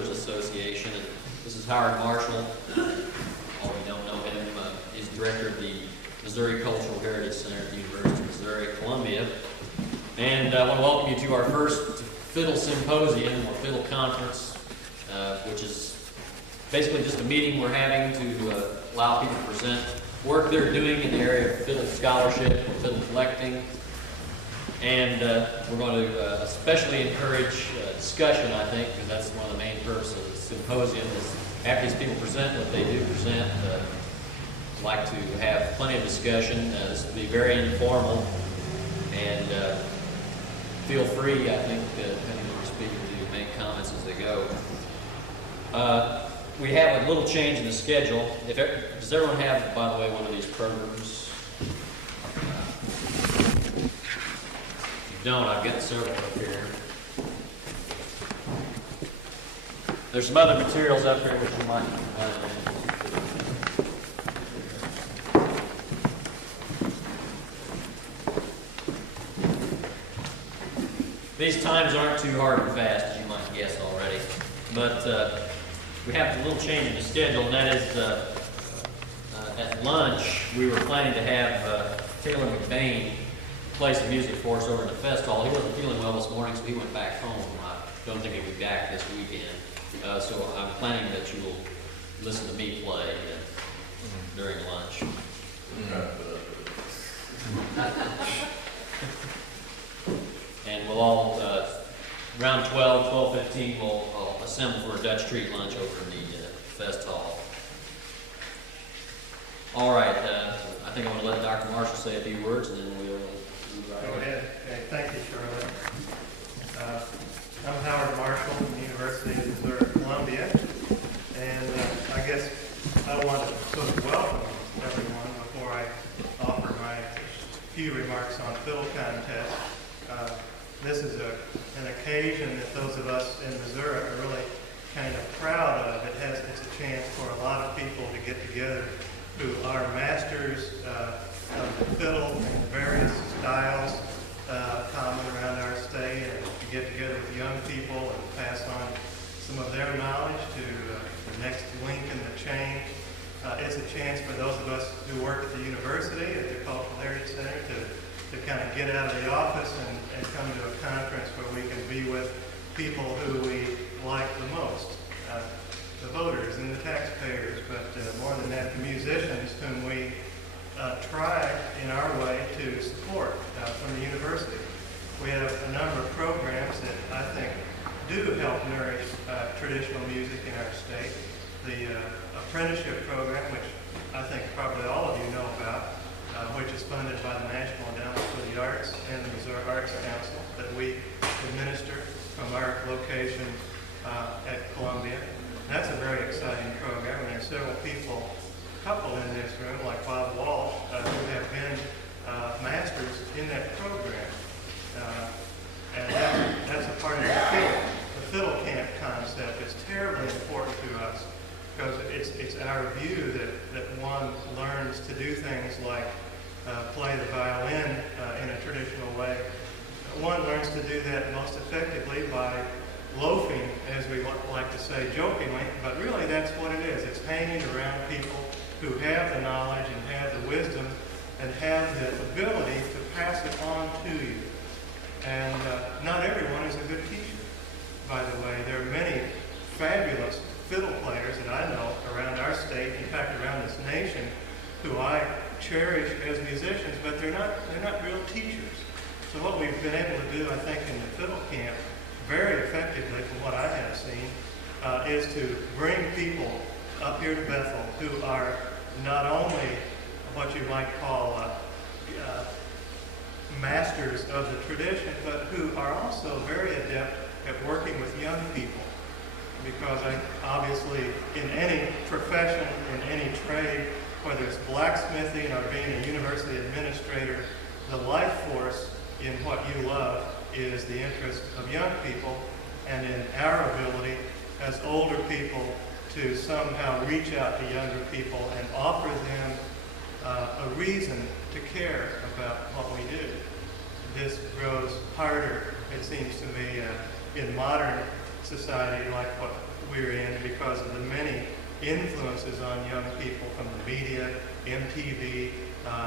Fiddlers Association. And this is Howard Marshall. All you don't know him, he's director of the Missouri Cultural Heritage Center at the University of Missouri at Columbia. And I want to welcome you to our first Fiddle Symposium, or Fiddle Conference, which is basically just a meeting we're having to allow people to present work they're doing in the area of fiddle scholarship or fiddle collecting. And we're going to especially encourage discussion, I think, because that's one of the main purposes of the symposium is after these people present what they do present, I'd like to have plenty of discussion. This will be very informal, and feel free, I think, depending on the speaker, to make comments as they go. We have a little change in the schedule. Does everyone have, by the way, one of these programs? If you don't, I've got several up here. There's some other materials up here which you might These times aren't too hard and fast, as you might guess already. But we have a little change in the schedule, and that is at lunch, we were planning to have Taylor McCann play some music for us over in the fest hall. He wasn't feeling well this morning, so he went back home. I don't think he'll be back this weekend. So I'm planning that you will listen to me play during lunch. And we'll all, around 12:15, we'll assemble for a Dutch treat lunch over in the fest hall. All right, I think I'm going to let Dr. Marshall say a few words, and then we'll move right Go ahead. Okay, thank you, Charlotte. I'm Howard Marshall from the University of Missouri at Columbia, and I guess I want to sort of welcome everyone before I offer my few remarks on Fiddle Contest. This is an occasion that those of us in Missouri are really kind of proud of. It's a chance for a lot of people to get together who are masters of the fiddle in various styles common around our state, and to get together with young people and pass on some of their knowledge to the next link in the chain. It's a chance for those of us who work at the university, at the Cultural Heritage Center, to kind of get out of the office and come to a conference where we can be with people who we like the most, the voters and the taxpayers, but more than that, the musicians whom we try in our way to support from the university. We have a number of programs that I think do help nourish traditional music in our state. The apprenticeship program, which I think probably all of you know about, which is funded by the National Endowment for the Arts and the Missouri Arts Council, that we administer from our location at Columbia. That's a very exciting program, and there are several people, a couple in this room, like Bob Walsh, who have been masters in that program. And that's a part of the fiddle camp concept is terribly important to us, because it's our view that one learns to do things like play the violin in a traditional way. One learns to do that most effectively by loafing, as we like to say jokingly, but really that's what it is. It's hanging around people who have the knowledge and have the wisdom and have the ability to pass it on to you. And not everyone is a good teacher, by the way. There are many fabulous fiddle players that I know around our state, in fact around this nation, who I cherish as musicians, but they're not real teachers. So what we've been able to do, I think, in the fiddle camp very effectively, from what I have seen, is to bring people up here to Bethel who are not only what you might call masters of the tradition, but who are also very adept at working with young people. Because obviously in any profession, in any trade, whether it's blacksmithing or being a university administrator, the life force in what you love is the interest of young people, and in our ability as older people to somehow reach out to younger people and offer them a reason to care about what we do. This grows harder, it seems to me, in modern society like what we're in because of the many influences on young people from the media, MTV,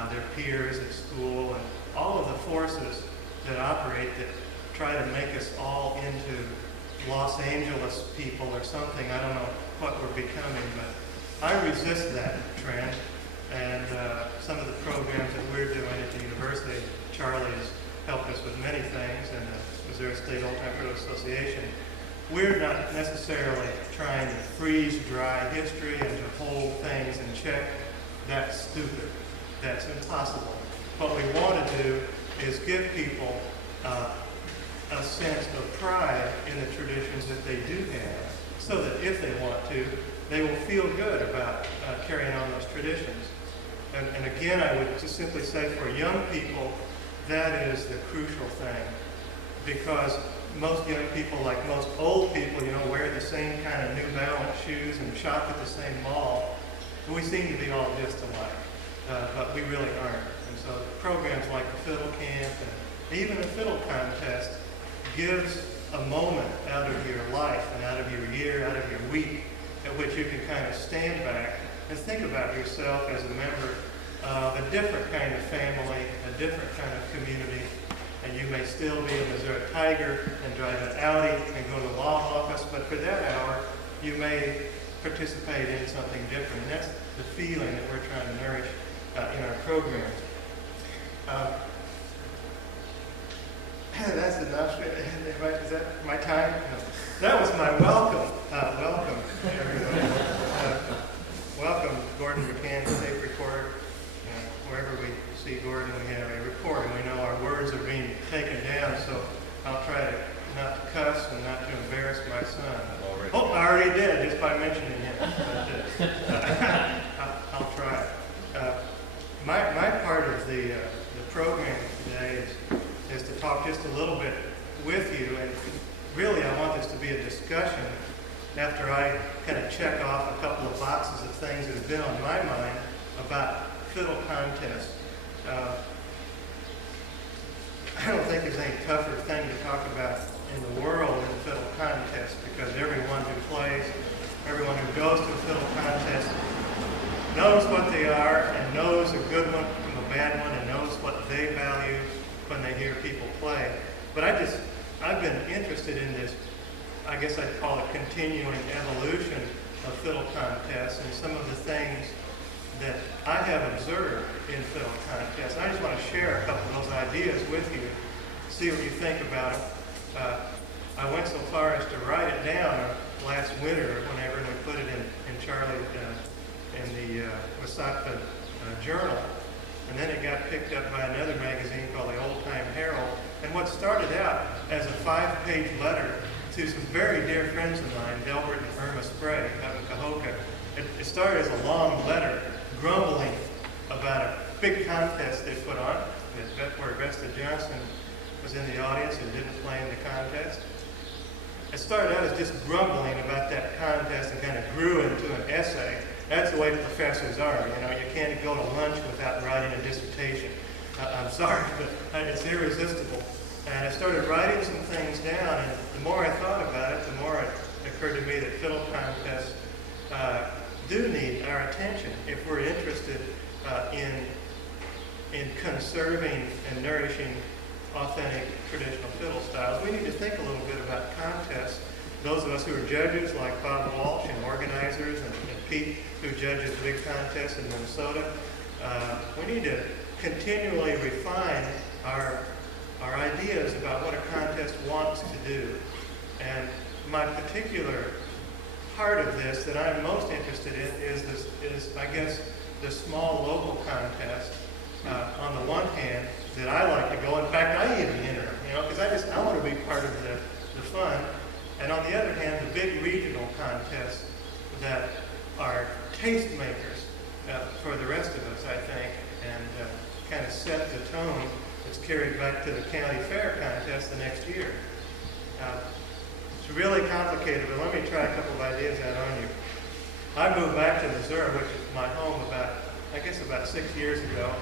their peers at school, and all of the forces that operate that try to make us all into Los Angeles people or something. I don't know what we're becoming, but I resist that trend. And some of the programs that we're doing at the university, Charlie has helped us with many things, and the Missouri State Old Time Fiddle Association. We're not necessarily trying to freeze dry history and to hold things in check. That's stupid. That's impossible. What we want to do is give people a sense of pride in the traditions that they do have, so that if they want to, they will feel good about carrying on those traditions. And again, I would just simply say for young people, that is the crucial thing, because most young people, like most old people, wear the same kind of New Balance shoes and shop at the same mall. We seem to be all just alike, but we really aren't. And so programs like the Fiddle Camp and even the Fiddle Contest gives a moment out of your life and out of your year, out of your week, at which you can kind of stand back and think about yourself as a member of a different kind of family, a different kind of community. And you may still be a Missouri Tiger and drive an Audi and go to the law office, but for that hour, you may participate in something different. And that's the feeling that we're trying to nourish in our programs. That's enough. Is that my time? No. That was my welcome. Welcome, everyone. Welcome, Gordon McCann, tape recorder. Wherever we see Gordon, we have a recording. We know our words are being taken down, so I'll try to not to cuss and not to embarrass my son. I already did, just by mentioning him. I'll try. My part of the program today is to talk just a little bit with you, and really I want this to be a discussion after I kind of check off a couple of boxes of things that have been on my mind about fiddle contests. I don't think there's any tougher thing to talk about in the world than fiddle contests, because everyone who plays, everyone who goes to a fiddle contest knows what they are and knows a good one from a bad one and knows what they value when they hear people play. But I've been interested in this, I guess I'd call it continuing evolution of fiddle contests and some of the things that I have observed in fiddle contests. I just want to share a couple of those ideas with you, see what you think about them. I went so far as to write it down last winter whenever we put it in Charlie in the Wasatch Journal. And then it got picked up by another magazine called the Old Time Herald. And what started out as a 5-page letter to some very dear friends of mine, Delbert and Irma Sprague out in Cahokia, it started as a long letter grumbling about a big contest they put on, where Vesta Johnson was in the audience and didn't play in the contest. It started out as just grumbling about that contest and kind of grew into an essay. That's the way professors are. You can't go to lunch without writing a dissertation. I'm sorry, but it's irresistible. And I started writing some things down, and the more I thought about it, the more it occurred to me that fiddle contests do need our attention if we're interested in conserving and nourishing authentic traditional fiddle styles. We need to think a little bit about contests. Those of us who are judges, like Bob Walsh, and organizers, and Pete, who judges big contests in Minnesota, we need to continually refine our ideas about what a contest wants to do. And my particular part of this that I'm most interested in is I guess, the small local contest. On the one hand, that I like to go. In fact, I even enter, because I want to be part of the fun. And on the other hand, the big regional contests that are tastemakers for the rest of us, I think, and kind of set the tone that's carried back to the county fair contest the next year. It's really complicated, but let me try a couple of ideas out on you. I moved back to Missouri, which is my home, about 6 years ago,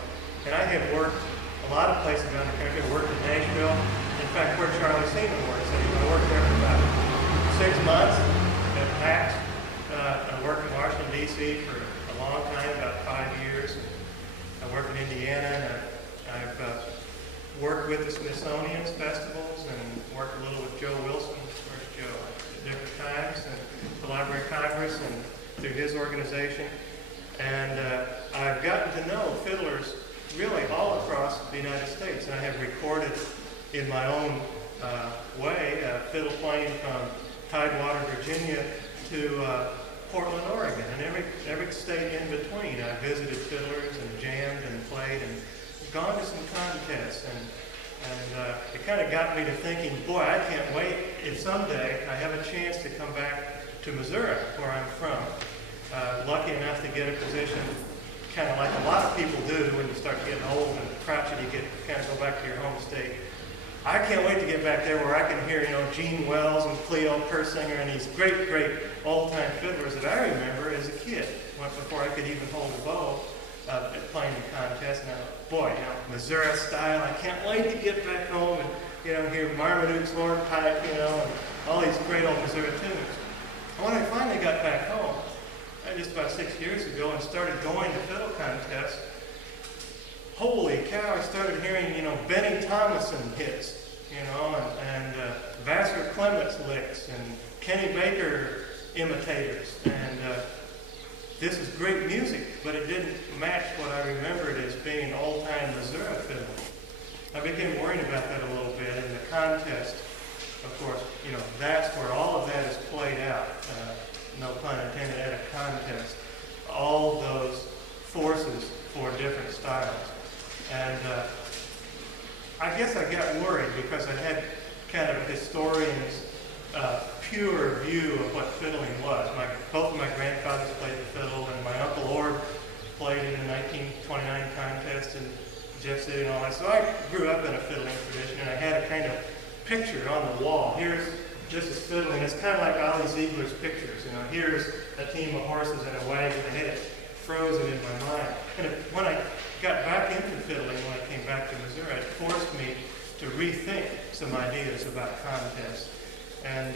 and I have worked a lot of places around the country. I worked in Nashville, in fact, where Charlie Seaman works. I worked there for about 6 months at PAX. I worked in Washington, D.C. for a long time, about 5 years. I worked in Indiana, and I've worked with the Smithsonian's festivals and worked a little with Joe Wilson, where's Joe, at different times, and the Library of Congress and through his organization. And I've gotten to know fiddlers really all across the United States. And I have recorded in my own way fiddle playing from Tidewater, Virginia to Portland, Oregon, and every state in between. I visited fiddlers and jammed and played and gone to some contests, and it kind of got me to thinking, boy, I can't wait if someday I have a chance to come back to Missouri, where I'm from. Lucky enough to get a position, kind of like a lot of people do when you start getting old and crotchety, you kind of go back to your home state. I can't wait to get back there where I can hear, Gene Wells and Cleo Persinger and these great, great old-time fiddlers that I remember as a kid, before I could even hold a bow. Playing in contests. Now, boy, Missouri style. I can't wait to get back home and hear Marmaduke's hornpipe, and all these great old Missouri tunes. And when I finally got back home, just about 6 years ago, and started going to fiddle contests, holy cow! I started hearing Benny Thomason hits, and Vassar Clements licks, and Kenny Baker imitators, and this is great music, but it didn't match what I remembered as being old-time Missouri fiddle. I became worried about that a little bit. In the contest, of course, that's where all of that is played out. No pun intended, at a contest. All those forces for different styles. And I guess I got worried because I had kind of a historian's pure view of what fiddling was. Both of my grandfathers played the fiddle, and my Uncle Ord played in the 1929 contest in Jeff City and all that. So I grew up in a fiddling tradition, and I had a kind of picture on the wall. This is fiddling. It's kind of like Ollie Ziegler's pictures. Here's a team of horses and a wagon. I had it frozen in my mind. And when I got back into fiddling, when I came back to Missouri, it forced me to rethink some ideas about contests. And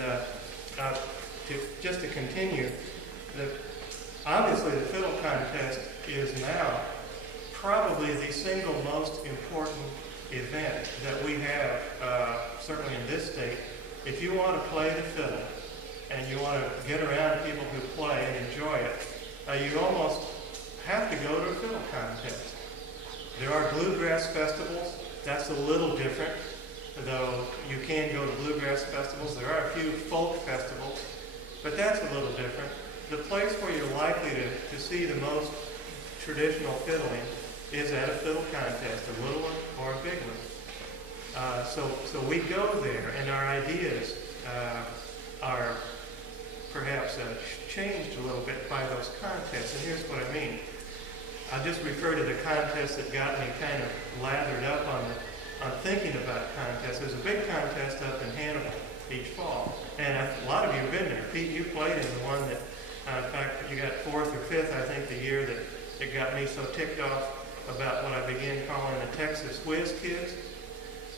just to continue, obviously the fiddle contest is now probably the single most important event that we have, certainly in this state. If you want to play the fiddle and you want to get around people who play and enjoy it, you almost have to go to a fiddle contest. There are bluegrass festivals. That's a little different. Though you can go to bluegrass festivals. There are a few folk festivals, but that's a little different. The place where you're likely to see the most traditional fiddling is at a fiddle contest, a little one or a big one. So we go there, and our ideas are perhaps changed a little bit by those contests. And here's what I mean. I just refer to the contest that got me kind of lathered up on thinking about contests. There's a big contest up in Hannibal each fall, and a lot of you have been there. Pete, you played in the one that, in fact, you got 4th or 5th, I think, the year that it got me so ticked off about what I began calling the Texas Whiz Kids.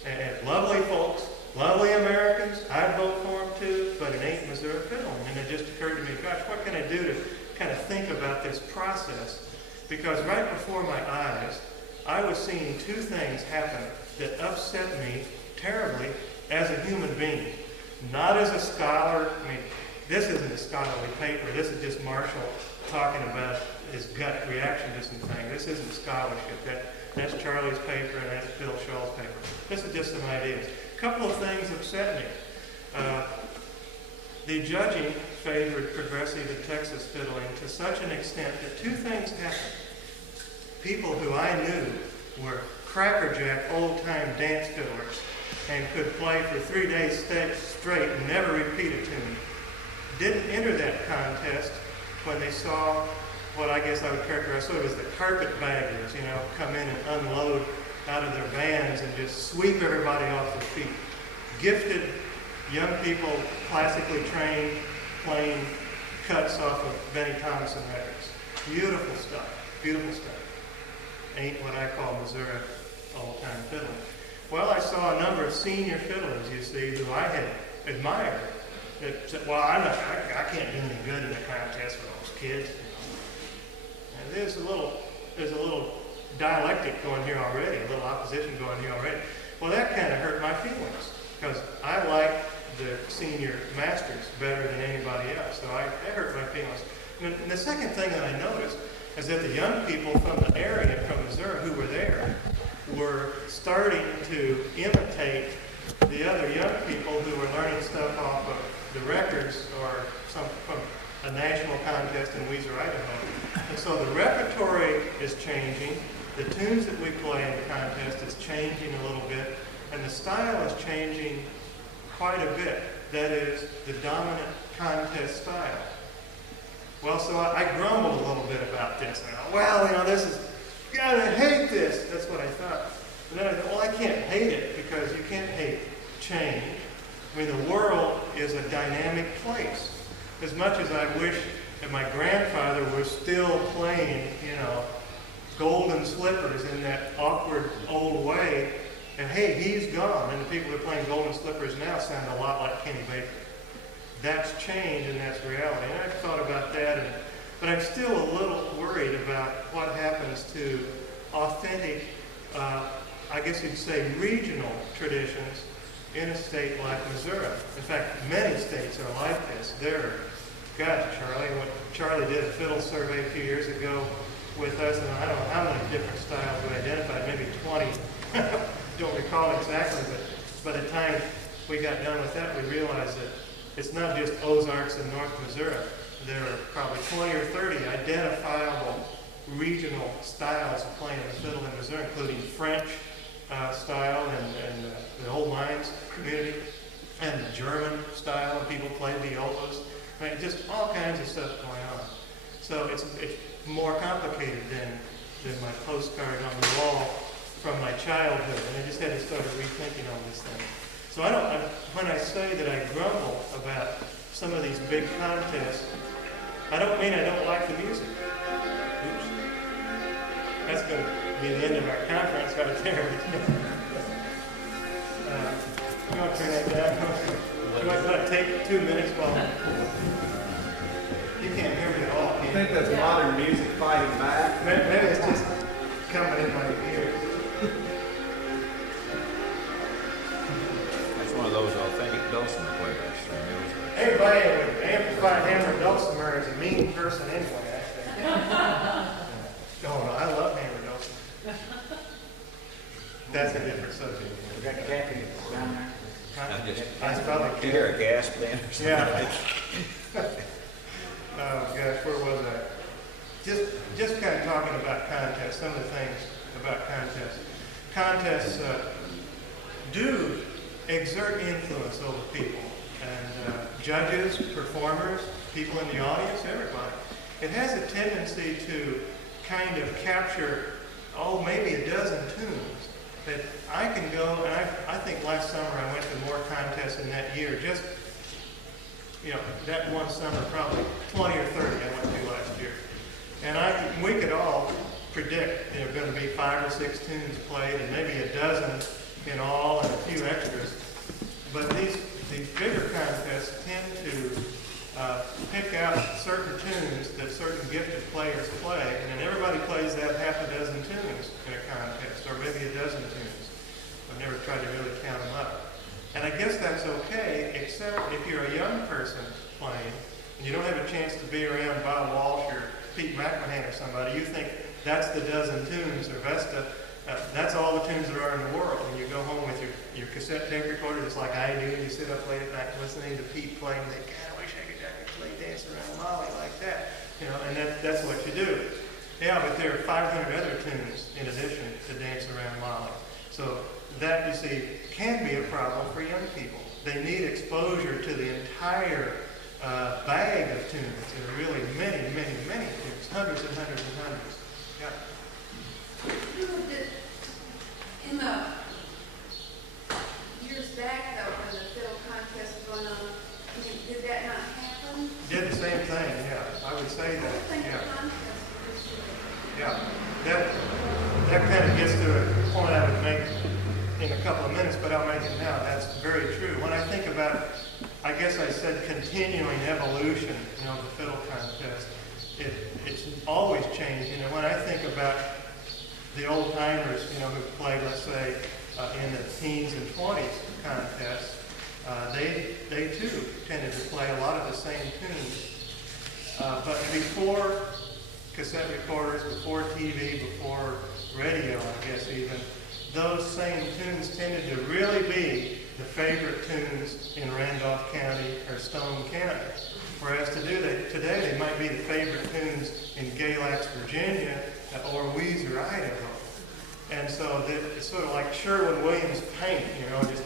And lovely folks, lovely Americans, I'd vote for them too, but it ain't Missouri fiddling. And it just occurred to me, gosh, what can I do to kind of think about this process? Because right before my eyes, I was seeing two things happen that upset me terribly as a human being. Not as a scholar. I mean, this isn't a scholarly paper. This is just Marshall talking about his gut reaction to some things. This isn't scholarship. That's Charlie's paper and that's Bill Shaw's paper. This is just some ideas. A couple of things upset me. The judging favored progressive and Texas fiddling to such an extent that two things happened. People who I knew were crackerjack old-time dance fiddlers and could play for 3 days straight and never repeat a tune, didn't enter that contest when they saw what I guess I would characterize sort of as the carpetbaggers, come in and unload out of their vans and just sweep everybody off their feet. Gifted young people, classically trained, playing cuts off of Benny Thomason records. Beautiful stuff, beautiful stuff. Ain't what I call Missouri old-time fiddling. Well, I saw a number of senior fiddlers, you see, who I had admired that said, well, I can't do any good in the contest with those kids. And there's a little dialectic going here already, a little opposition going here already. Well, that kind of hurt my feelings because I like the senior masters better than anybody else. So that hurt my feelings. And the second thing that I noticed is that the young people from the area, from Missouri, who were there, were starting to imitate the other young people who were learning stuff off of the records or from a national contest in Weezer, Idaho. And so the repertory is changing. The tunes that we play in the contest is changing a little bit. And the style is changing quite a bit. That is the dominant contest style. Well, so I grumbled a little bit about this. And God, I hate this. That's what I thought. But then I thought, well, I can't hate it because you can't hate change. I mean, the world is a dynamic place. As much as I wish that my grandfather was still playing, golden slippers in that awkward old way, and hey, he's gone, and the people that are playing golden slippers now sound a lot like Kenny Baker. That's change and that's reality. And I've thought about that, but I'm still a little worried about what happens to authentic, I guess you'd say regional traditions in a state like Missouri. In fact, many states are like this. Charlie did a fiddle survey a few years ago with us, and I don't know how many different styles we identified, maybe 20. Don't recall exactly, but by the time we got done with that, we realized that it's not just Ozarks and North Missouri. There are probably 20 or 30 identifiable regional styles of playing the fiddle in Missouri, including French style and the old mines community, and the German style, and people play violas. I mean, just all kinds of stuff going on. So it's more complicated than my postcard on the wall from my childhood, and I just had to start rethinking all this thing. So when I say that I grumble about some of these big contests, I don't mean I don't like the music. Oops. That's going to be the end of our conference right there. You want to turn that down? You might take 2 minutes while you can't hear me at all. I think that's modern music fighting back. Maybe it's just coming in my ears. That's one of those authentic dulcimer players. Everybody with amplified hammer dulcimer is a mean person anyway, I think. Oh, no, I love hammer dulcimer. That's a different subject. We got Kathy down there. I probably Did you hear a gasp then? Yeah. Oh gosh, where was I? Just kind of talking about contests, some of the things about contests. Contests do exert influence over people, and judges, performers, people in the audience, everybody. It has a tendency to kind of capture, maybe a dozen tunes that I can go, and I think last summer I went to more contests in that year, just, that one summer, probably 20 or 30 I went to last year. And we could all predict there are going to be 5 or 6 tunes played, and maybe a dozen in all, and a few extras. But these bigger contests tend to pick out certain tunes that certain gifted players play, and then everybody plays that half a dozen tunes in a contest, or maybe a dozen tunes. I've never tried to really count them up. And I guess that's okay, except if you're a young person playing, and you don't have a chance to be around Bob Walsh or Pete McMahon or somebody, you think that's the dozen tunes, or that's all the tunes there are in the world. And you go home with your cassette tape recorder, just like I do, and you sit up late at night listening to Pete playing, and think, God, I wish I could play Dance Around Molly like that. And that's what you do. Yeah, but there are 500 other tunes in addition to Dance Around Molly. So that, you see, can be a problem for young people. They need exposure to the entire bag of tunes. There are really many, many, many tunes, hundreds and hundreds and hundreds. Yeah. In the years back, though, when the fiddle contest was going on, did that not happen? Did the same thing, yeah. I would say that. I think Yeah. the contest was this year. Yeah. That kind of gets to a point I would make in a couple of minutes, but I'll make it now. That's very true. When I think about, I guess I said continuing evolution, the fiddle contest. It's always changed. When I think about the old timers, who played, let's say, in the teens and 20s contests, they too tended to play a lot of the same tunes. But before cassette recorders, before TV, before radio, I guess even, those same tunes tended to really be the favorite tunes in Randolph County or Stone County. Whereas today they might be the favorite tunes in Galax, Virginia, or Weezer, Idaho. And so it's sort of like Sherwin-Williams paint, just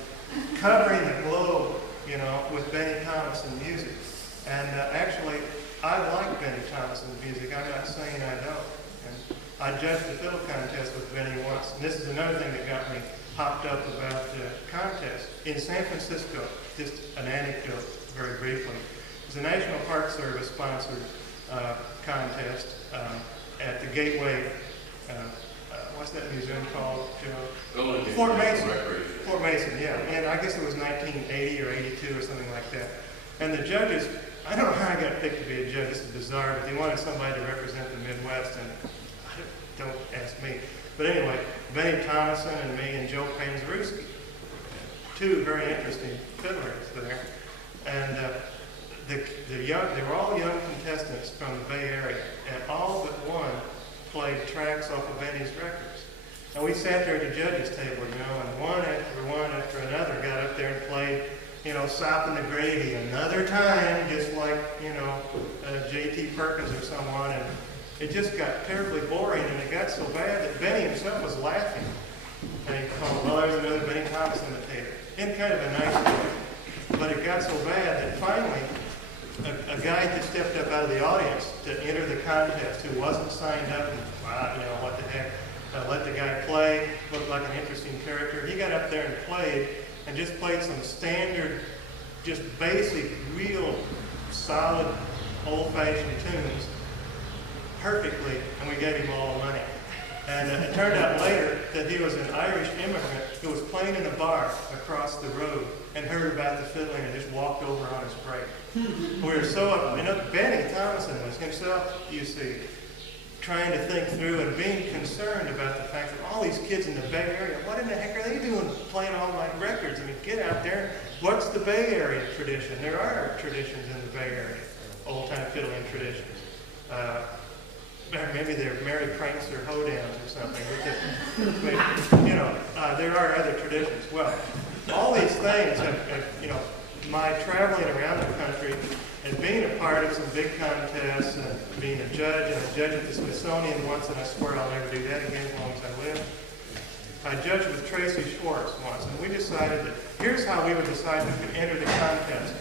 covering the globe, with Benny Thompson music. And actually, I like Benny Thompson music. I'm not saying I don't. And I judged the fiddle contest with Benny once. And this is another thing that got me hopped up about the contest. In San Francisco, just an anecdote very briefly, it was a National Park Service sponsored contest at the Gateway, what's that museum called, Joe? Fort Mason. Fort Mason, yeah. And I guess it was 1980 or 82 or something like that. And the judges, I don't know how I got picked to be a judge. This is bizarre, but they wanted somebody to represent the Midwest, and don't ask me. But anyway, Benny Thomason and me and Joe Painzarewski, two very interesting fiddlers there. And they were all young contestants from the Bay Area, and all but one played tracks off of Benny's records. And we sat there at the judges' table, and one after another got up there and played, Sop in the Gravy another time, just like, J.T. Perkins or someone. And it just got terribly boring, and it got so bad that Benny himself was laughing. And he called, well, there's another Benny Thompson imitator, in kind of a nice way. But it got so bad that finally a guy just stepped up out of the audience to enter the contest who wasn't signed up, and what the heck, let the guy play, looked like an interesting character. He got up there and played, and just played some standard, just basic, real, solid, old-fashioned tunes perfectly, and we gave him all the money. And it turned out later that he was an Irish immigrant who was playing in a bar across the road and heard about the fiddling and just walked over on his break. We were so, Benny Thompson was himself, you see, trying to think through and being concerned about the fact that all these kids in the Bay Area, what in the heck are they doing playing all my records? I mean, get out there. What's the Bay Area tradition? There are traditions in the Bay Area, old-time fiddling traditions. Maybe they're Merry Pranks or Hoedowns or something. There are other traditions. Well, all these things have my traveling around the country and being a part of some big contests and being a judge at the Smithsonian once, and I swear I'll never do that again as long as I live. I judged with Tracy Schwartz once, and we decided that here's how we would decide who could enter the contest.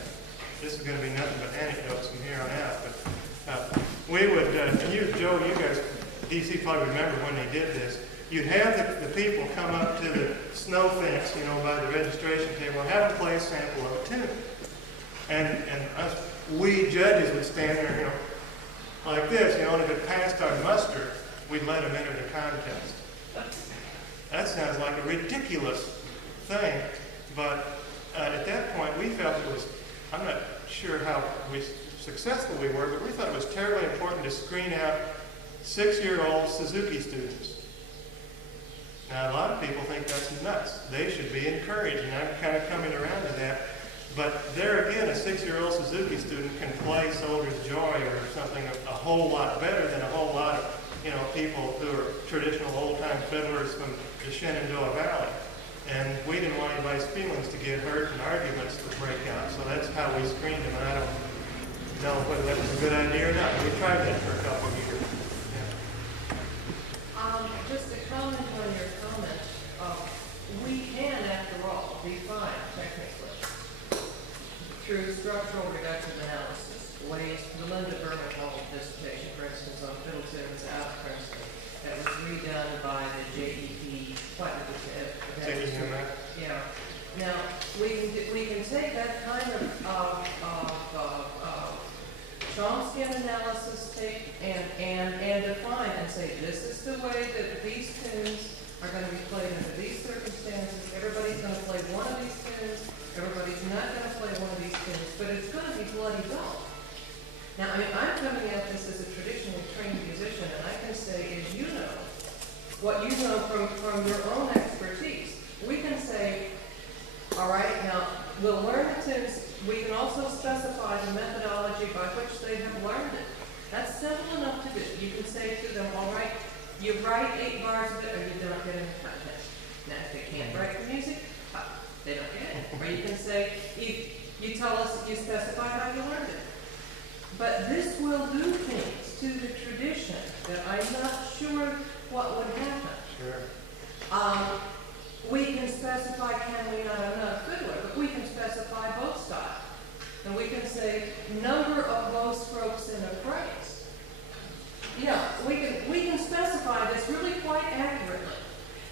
This is going to be nothing but anecdotes from here on out, but we would, and you, Joe, you guys, DC probably remember when they did this, you'd have the people come up to the snow fence, by the registration table and have them play a sample of a tune. And we judges would stand there, like this, and if it passed our muster, we'd let them enter the contest. That sounds like a ridiculous thing, but at that point we felt it was, I'm not sure how successful we were, but we thought it was terribly important to screen out 6-year-old Suzuki students. Now, a lot of people think that's nuts. They should be encouraged, and I'm kind of coming around to that. But there again, a 6-year-old Suzuki student can play Soldier's Joy or something a whole lot better than a whole lot of, people who are traditional old-time fiddlers from the Shenandoah Valley. And we didn't want anybody's feelings to get hurt and arguments to break out. So that's how we screened them, and I don't know whether that was a good idea or not. We tried that for a couple of years. Just to comment on your comment, we can, after all, define technically through structural reductive analysis ways. The Linda Bernal dissertation, for instance, on fiddle tunes out of Princeton, that was redone by the JEP. Yeah. Now we can take that kind of Chomsky analysis and define and say this is the way that these tunes are going to be played under these circumstances. Everybody's going to play one of these tunes Everybody's not gonna play one of these things, but it's gonna be bloody dull. Now, I mean, I'm coming at this as a traditionally trained musician, and I can say, as you know, what you know from your own expertise, we can say, all right, now, we'll learn the tunes. We can also specify the methodology by which they have learned it. That's simple enough to do. You can say to them, all right, you write 8 bars of it, or you don't get in the contest. Now, if they can't write the music, they don't get it. Or you can say, you tell us, you specify how you learned it. But this will do things to the tradition that I'm not sure what would happen. Sure. We can specify, can we not, I'm not a fiddler, but we can specify bow style. And we can say number of bow strokes in a phrase. Yeah, we can specify this really quite accurately.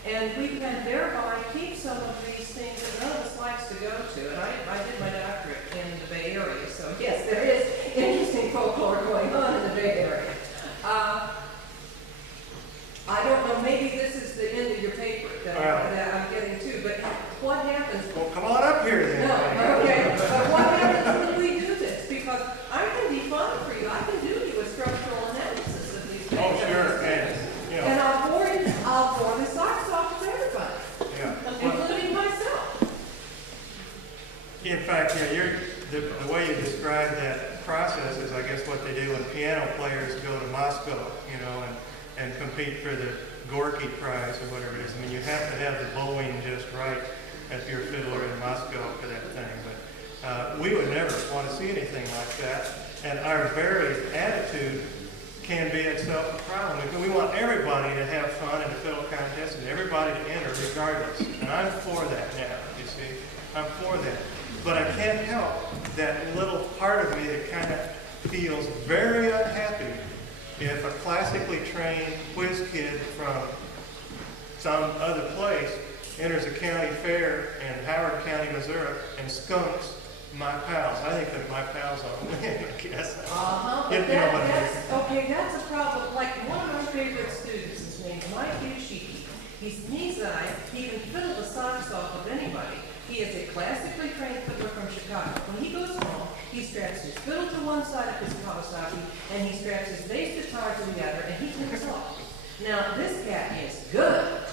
And we can thereby keep some of these things that none of us likes to go to. And I did my doctorate in the Bay Area, so yes, there is interesting folklore going on in the Bay Area. I don't know, maybe this is the end of your paper that I'm getting to, but what happens? Well, come on up here then. No, okay, but what happens when we do this? Because I can define for you, I can do you a structural analysis of these things. Oh, sure, and, you know. And I'll bore the socks off of everybody, Yeah. including myself. In fact, yeah, the way you describe that process is, I guess, what they do when piano players go to Moscow, you know, and compete for the Gorky Prize or whatever it is. I mean, you have to have the bowing just right if you're a fiddler in Moscow for that thing. But we would never want to see anything like that. And our very attitude can be itself a problem. We want everybody to have fun in the fiddle contest and everybody to enter regardless. And I'm for that now, you see. I'm for that. But I can't help that little part of me that kind of feels very unhappy if a classically trained quiz kid from some other place enters a county fair in Howard County, Missouri, and skunks my pals. I think that my pals ought to win, I guess. But You know what I mean. that's a problem. Like one of my favorite students is named Mike Yushiki. He's knee-high. He can fiddle the socks off of anybody. He is a classically trained fiddler from Chicago. When he goes home, he straps his fiddle to one side of his Kawasaki, and he straps his bass guitar to the other, and he takes off. Now, this cat is good.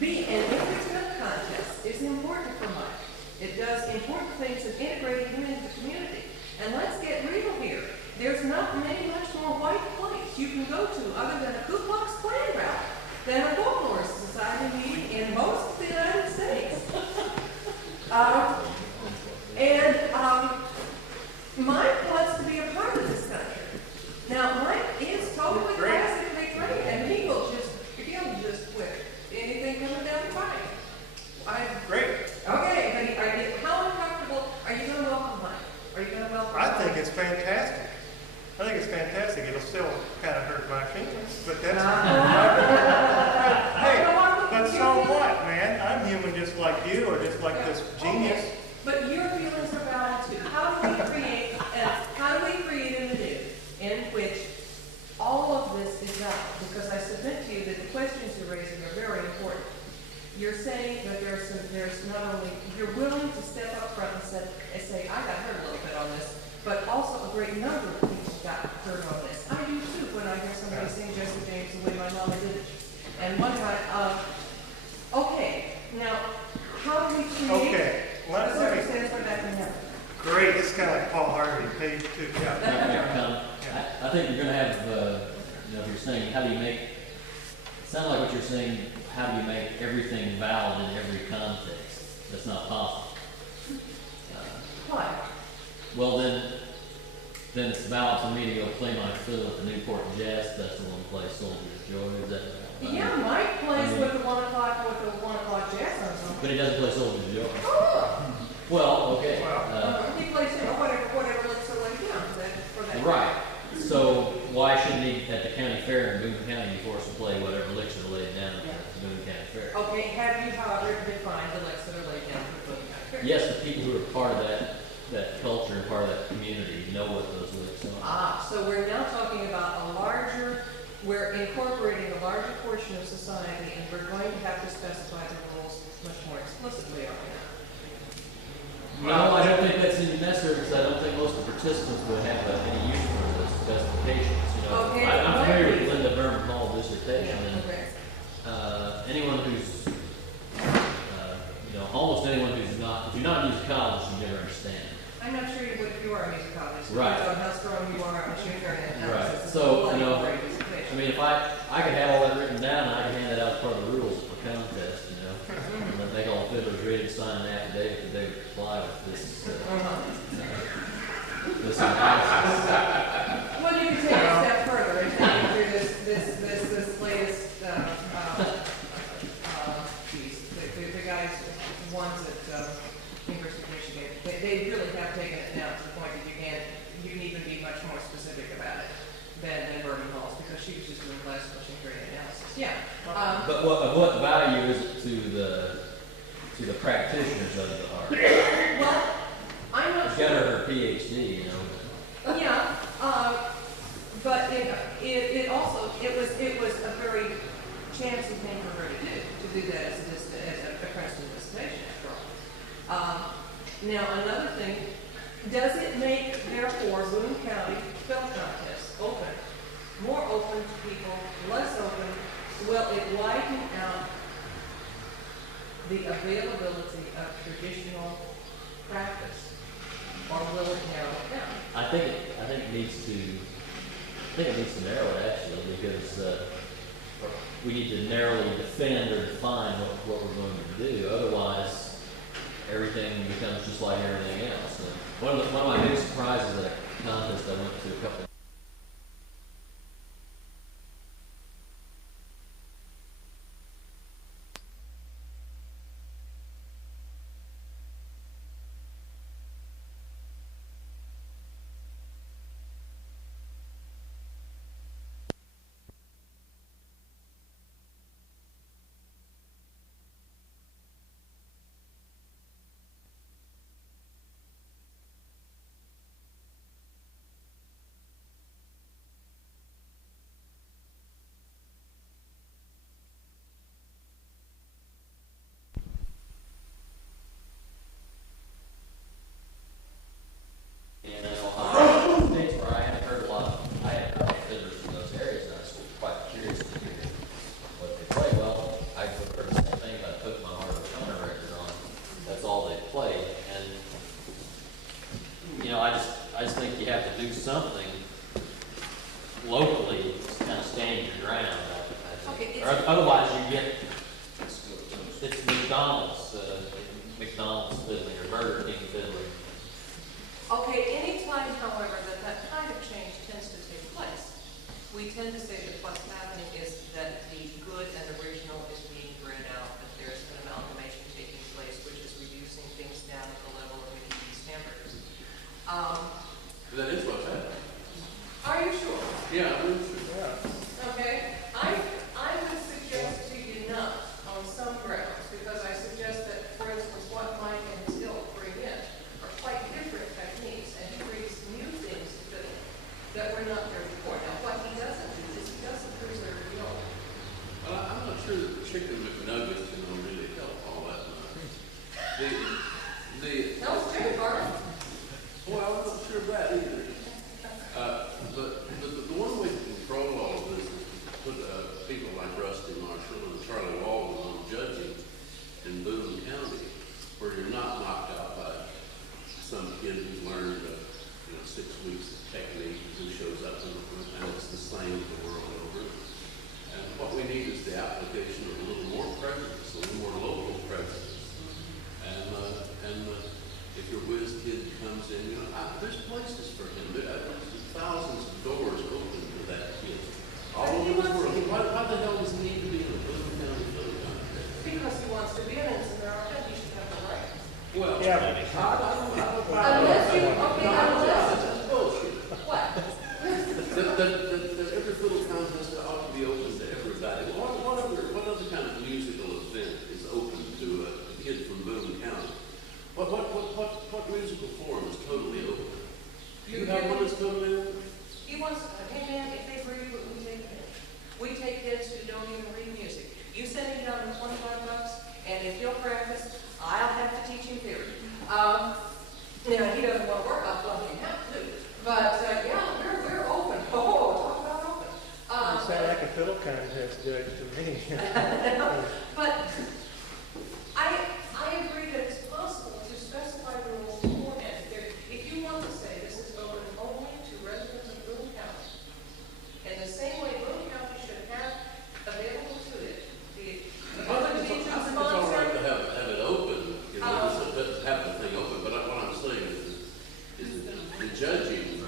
And if it's a contest, it's important for Mike. It does important things in integrating him into the community. And let's get real here. There's not much more white place you can go to other than a Ku Klux Klan rally than a folklore society meeting in most of the United States. Mike wants to be a part of this country. Now, Mike is totally classically trained, and he will he'll just quit anything coming down the pipe. Great. Okay, but how uncomfortable are you going to welcome Mike? Are you going to welcome I Mike? think it's fantastic. I think it's fantastic. It'll still kind of hurt my feelings, but that's hey, but so what, man? I'm human just like you, or just like this genius. Okay. But your feelings are valid too. How do we create an anew in which all of this is valid? Because I submit to you that the questions you're raising are very important. You're saying that there's not only, you're willing to step up front and say, I got hurt a little bit on this, but also a great number of people got hurt on this. I do too when I hear somebody sing Jesse James the way my mama did it. And one time, okay, now, how do we create a circumstance where that can happen? Great. It's kind of like Paul Harvey, page 2. I think you're going to have, if you're saying, how do you make, it sounds like what you're saying, how do you make everything valid in every context? That's not possible. Why? Well, then it's valid for me to go play my fiddle at the Newport Jazz Festival and play Soldier's Joy. Is that right? Yeah, Mike plays with the 1 o'clock jazz ensemble. But he doesn't play Soldier's Joy. Oh, Well, okay. he plays, whatever licks are laid down for that. Right. So why shouldn't he, at the county fair in Boone County, be forced to play whatever licks are laid down at the Boone County Fair? Okay, have you, however, defined the licks that are laid down for the Boone County Fair? Yes, the people who are part of that culture and part of that community know what those licks are. So we're now talking about we're incorporating a larger portion of society, and we're going to have to specify the rules much more explicitly, are we not? No, I don't think that's even necessary because I don't think most of the participants would have any use for those specifications. You know, Okay, I'm might familiar be. with Linda Berman Hall dissertation, and Okay. anyone who's, almost anyone who's not, if you're not in music college, you never understand. I'm not sure what you are a musicologist. Right. Depends on how strong you are on machine learning Right. analysis. So, I I mean, if I could have all that written down, and I could hand it out as part of the rules for contest, and then make all the fiddlers ready to sign an affidavit that they would comply with this, this analysis. Well, you can take it a step further and take it through this latest, the guys, the ones at, University of Michigan, they really have taken it now to the point that you can even be much more specific about it than Bergen Hall's, because she was just doing classical machine learning analysis. Yeah. But what value is it to the practitioners of the art? Well, I'm not She's sure. got her PhD, Yeah, but it also, it was a very chancy thing for her to do that as a Princeton dissertation after all. Now, another thing, does it make, therefore, Boone County Fiddle Contest open, more open to people, less open? Will it widen out the availability of traditional practice, or will it narrow it down? I think it needs to narrow it actually, because we need to narrowly defend or define what we're going to do. Otherwise, everything becomes just like everything else. And one of my biggest surprises at a contest I went to a couple. And in Ohio, states where I hadn't heard a lot of fiddlers from those areas, and I was quite curious to hear what they play. Well, I heard the same thing about putting my Heart of a Counter record on. That's all they played, and I just think you have to do something locally to kind of stand your ground. I think. Okay, Or otherwise, you get it's McDonald's fiddling or Burger King fiddling. Okay, anytime, however, that kind of change tends to take place, we tend to say that what's happening is that the good and original is being bred out, that there's an amalgamation taking place, which is reducing things down at the level of Mickey D's hamburgers. That is what's happening. Are you sure? Yeah, I'm sure. Okay, I would suggest to you not on some grounds, because I suggest that, for instance, what Mike and his ilk bring in are quite different techniques, and he brings new things that were not there before. Now, what he doesn't do is he doesn't preserve the old. Well, I'm not sure that the chicken McNuggets really help all that much. That was Jimmy Carter. Well, I'm not sure of that either. But the one way to control all of this is to put people like Rusty Marshall and Charlie Walden on judging in Boone County, where you're not knocked out by some kid who's learned 6 weeks of technique who shows up and it's the same the world over. And what we need is the application of a little more presence, a little more local presence. And if your whiz kid comes in, there's places for him. There's thousands of doors open for that kid. All over the world. Why the hell does he need to be in a Boone County Fiddle Contest? Because he wants to be in it, and he should have the right. Well, Yeah. Unless you, unless, that's bullshit. what? That every fiddle contest ought to be open to everybody. What other kind of musical event is open to a kid from Boone County? What musical form is totally open? Do you have one that's totally open? He wants, hey man, if they read what we take in. We take kids who don't even read music. You send me down to $25, And if you'll practice, I'll have to teach him theory. You know, he doesn't want to work, I'll tell him how to. But, yeah, we're open. Oh, talk about open. You sound like a fiddle contest judge to me. But I agree that it's possible to specify rules beforehand. If you want to say this is open only to residents of Boone County, in the same way Boone County should have available to it the other teachers I think it's sponsor. all right to have it open, you know, just have the thing open, but what I'm saying is the judging,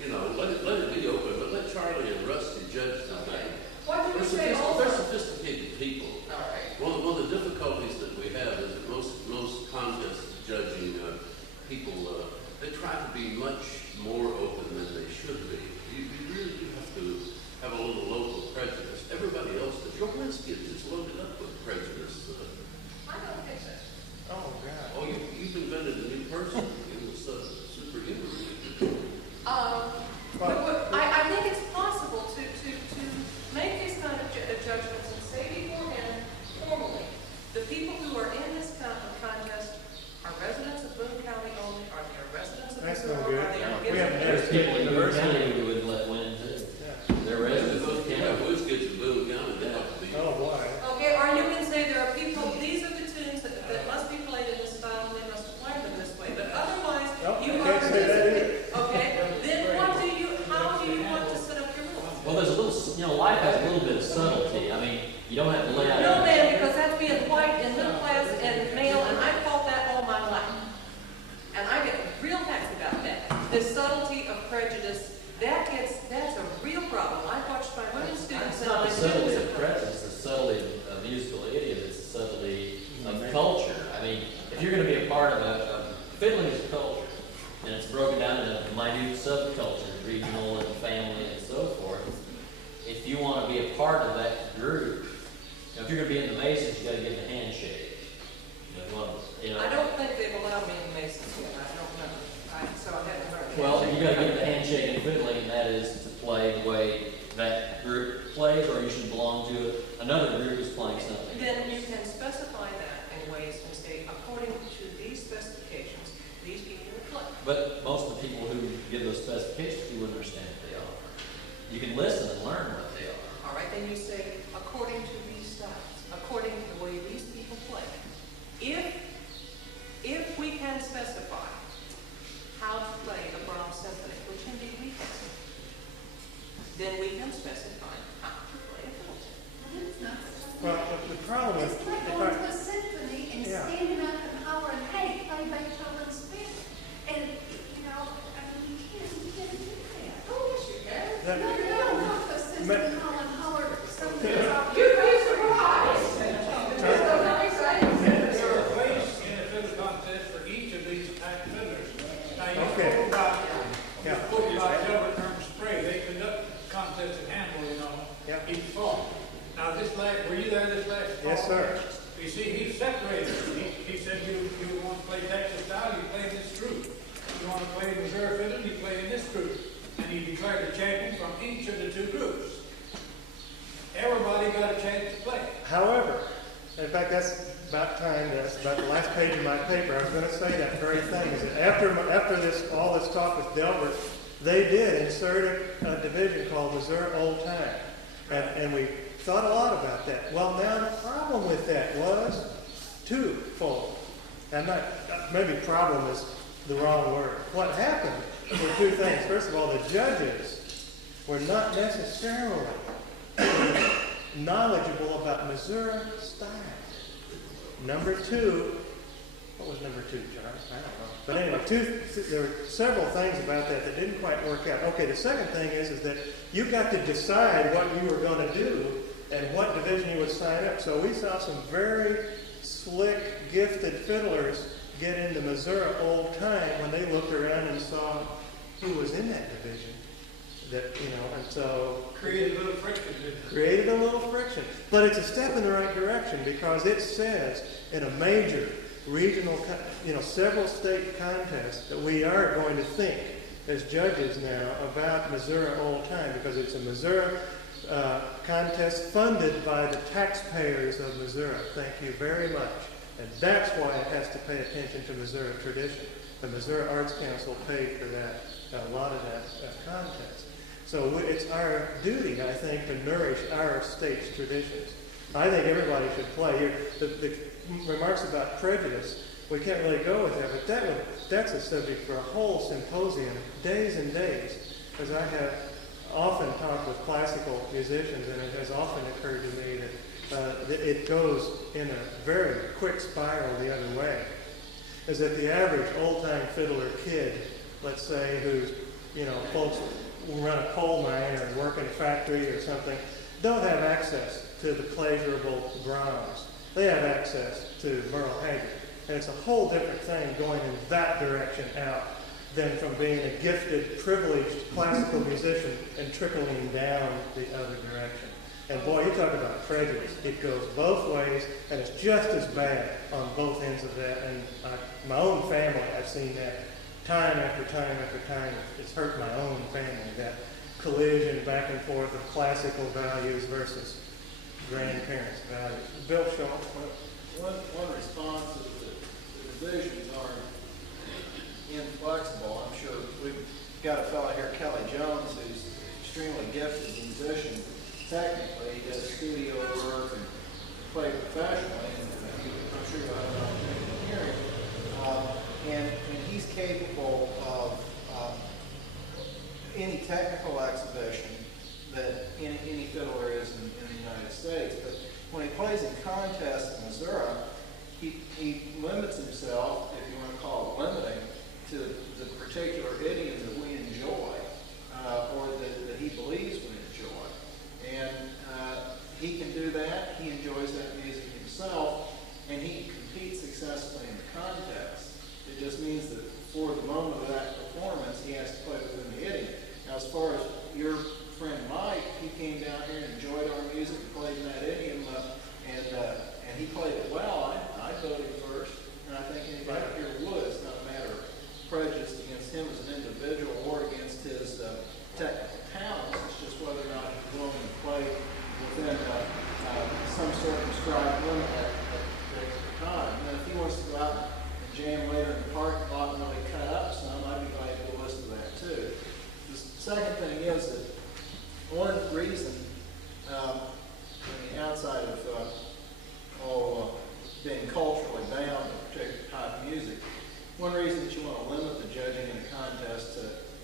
you know, let it be open, but let Charlie and Rusty judge the thing. What do you say They're also? sophisticated people. All right. One of the difficulties that we have is that most contest judging people, they try to be much more open than they should be. You really do have to have a little local prejudice. Everybody else does. Your Wednesday is just loaded up with prejudice. I don't think so. Oh, God. Oh, you've invented a new person. It was superhuman. But I think it's possible to make these kind of judgments and say beforehand, formally, the people who are in this contest are residents of Boone County only, are they residents of That's Missouri, no good. are they No. given- We haven't There's people in Boone County who would let win too. Yeah. They're residents of the Yeah, county. Woods gets a Boone County. They have to be. Oh, boy. Okay, or you can say there are people, these are the tunes that must be played in this style, and they must play them this way, but otherwise, Nope, you I are can't say that participating. Okay, then how do you want to set up your rules? Well, there's a little, you know, life has a little bit of subtlety. I mean, you don't have to lay out. No, man, because that's being white and middle class and male, and I fought that all my life. And I get real happy about that. The subtlety of prejudice, that's a real problem. I watched my women students It's and not my the subtlety students. of prejudice, it's the subtlety of musical idiom, it's the subtlety of culture. I mean, if you're going to be a part of fiddling is a culture, and it's broken down into minute subcultures, regional and family and so forth. If you want to be a part of that group, you know, if you're going to be in the Masons, you got to get the handshake. You know, I don't think they've allowed me in Masons yet. I don't know. So I haven't heard. well, you got to get the handshake in fiddling, and that is to play the way that group plays, or you should belong to another group who's playing something. Then you can specify that in ways and say, according to these specifications, these people will play. But most of the people who give those specifications, you wouldn't understand what they are. You can listen and learn what they are. All right, then you say, according to these styles, according to the way these people play. If we can specify how to play a Brahms symphony, which indeed we can, then we can specify how to play a fiddle tune. It's not. Well, the problem is, It's like if going to I, a symphony and Yeah. standing up and hollering, hey, play Beethoven's Fifth. And, you know, I mean, you can't do that. Oh, yes, you can. that, No, you don't go to a symphony hall and holler something off. You'd be surprised. There's no nice things. There are places in a fiddle contest for each of these type fiddlers. Now, you Okay. spoke about, Yeah. you spoke about Delbert Herman Spray. They conduct contests in Hannibal, you know, Yeah. each fall. Now, were you there this last fall? Yes, sir. You see, he separated. He said you want to play Texas style, you play in this group. You want to play Missouri fiddle, you play in this group. And he declared a champion from each of the two groups. Everybody got a chance to play. However, in fact, that's about time, that's about the last page of my paper. I was going to say that very thing, is that after all this talk with Delbert, they did insert a division called Missouri Old Time. And we thought a lot about that. Well, now the problem with that was twofold. And maybe problem is the wrong word. What happened were two things. First of all, the judges were not necessarily knowledgeable about Missouri style. Number two, what was number two, John? I don't know. But anyway, there were several things about that didn't quite work out. Okay, the second thing is that you got to decide what you were going to do and what division you would sign up. So we saw some very slick, gifted fiddlers get into Missouri Old Time when they looked around and saw who was in that division. And so Created a little friction, didn't it? created a little friction. But it's a step in the right direction because it says in a major regional, several state contests that we are going to think as judges now about Missouri Old Time because it's a Missouri contest funded by the taxpayers of Missouri. Thank you very much. And that's why it has to pay attention to Missouri tradition. The Missouri Arts Council paid for that, a lot of that contest. So it's our duty, I think, to nourish our state's traditions. I think everybody should play. The remarks about prejudice, we can't really go with that, but that's a subject for a whole symposium, days and days, because I have often talked with classical musicians, and it has often occurred to me that it goes in a very quick spiral the other way. Is that the average old-time fiddler kid, let's say, who's, folks who run a coal mine or work in a factory or something, don't have access to the pleasurable Brahms. They have access to Merle Haggard. And it's a whole different thing going in that direction out than from being a gifted, privileged classical musician and trickling down the other direction. And boy, you talk about prejudice. It goes both ways, and it's just as bad on both ends of that. And my own family, I've seen that time after time after time. It's hurt my own family, that collision back and forth of classical values versus grandparents' values. Bill Shaw. One response is that the divisions aren't inflexible. I'm sure we've got a fellow here, Kelly Jones, who's extremely gifted musician. Technically, he does studio work and play professionally, and I'm sure you'll have an opportunity to hear him. And he's capable of any technical exhibition that any fiddler is in the United States. But when he plays in contests in Missouri, he limits himself, if you want to call it limiting, to the particular idiom that we enjoy, or that he believes we enjoy. And he can do that. He enjoys that music himself, and he competes successfully in the contest. It just means that for the moment of that performance, he has to play within the idiom. Now, as far as your friend Mike, he came down here and enjoyed our music and played in that idiom, and he played it well. I voted first, and I think anybody here would. It's not a matter of prejudice against him as an individual or against his technical talents. It's just whether or not he's willing to play within some circumscribed limit at a particular time. And then if he wants to go out and jam later in the parking lot and really cut up some, I'd be glad to listen to that too. The second thing is that one reason, outside of being culturally bound to a particular type of music, one reason that you want to limit the judging in a contest to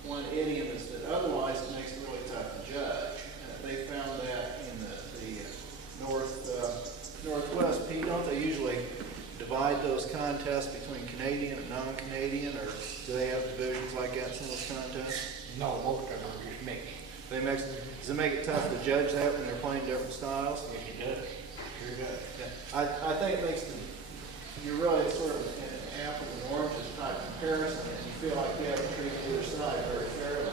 one idiom is that otherwise it makes it really tough to judge. They found that in the Northwest. Pete, don't they usually divide those contests between Canadian and non-Canadian, or do they have divisions like that in some of those contests? No, most of them are just mixed. They mix. Does it make it tough to judge that when they're playing different styles? Yes, it does. Sure does. Yeah. I think it makes you're really sort of an apple and oranges type comparison, and you feel like you have to treat either side very fairly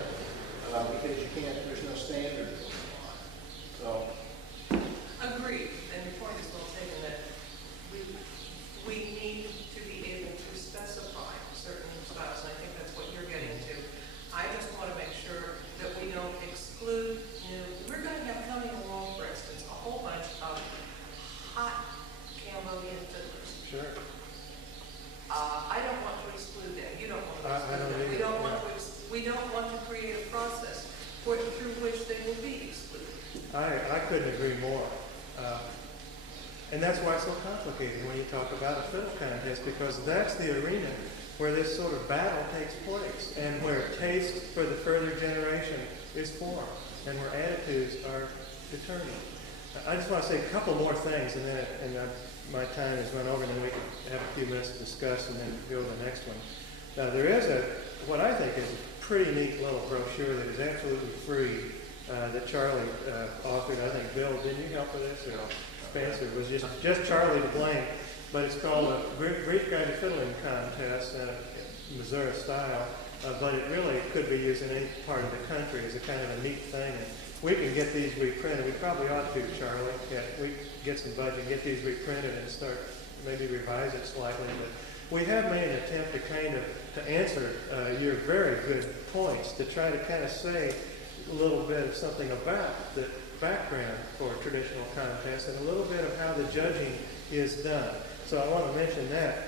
because you can't. There's no standard. So. Agreed, and your point is well taken that we need to be able to specify certain styles, and I think that's what you're getting to. I just want to make sure that we don't exclude, we're going to have coming along, for instance, a whole bunch of hot Cambodian fiddlers. Sure. I don't want to exclude them. You don't want to exclude I don't them. either, We don't want to create a process through which they will be excluded. I couldn't agree more. And that's why it's so complicated when you talk about a fiddle contest, because that's the arena where this sort of battle takes place and where taste for the further generation is formed and where attitudes are determined. I just want to say a couple more things, and then my time has run over, and then we can have a few minutes to discuss and then go to the next one. Now, there is what I think is a pretty neat little brochure that is absolutely free that Charlie authored. I think, Bill, didn't you help with this? Or Spencer? It was just Charlie to blame. But it's called a Brief Guide to Fiddling Contest, Missouri style. But it really could be used in any part of the country as a kind of a neat thing. And we can get these reprinted. We probably ought to, Charlie. Yeah, we get some budget, get these reprinted and start maybe revise it slightly. But we have made an attempt to answer your very good points, to try to kind of say a little bit of something about the background for traditional contests and a little bit of how the judging is done. So I want to mention that.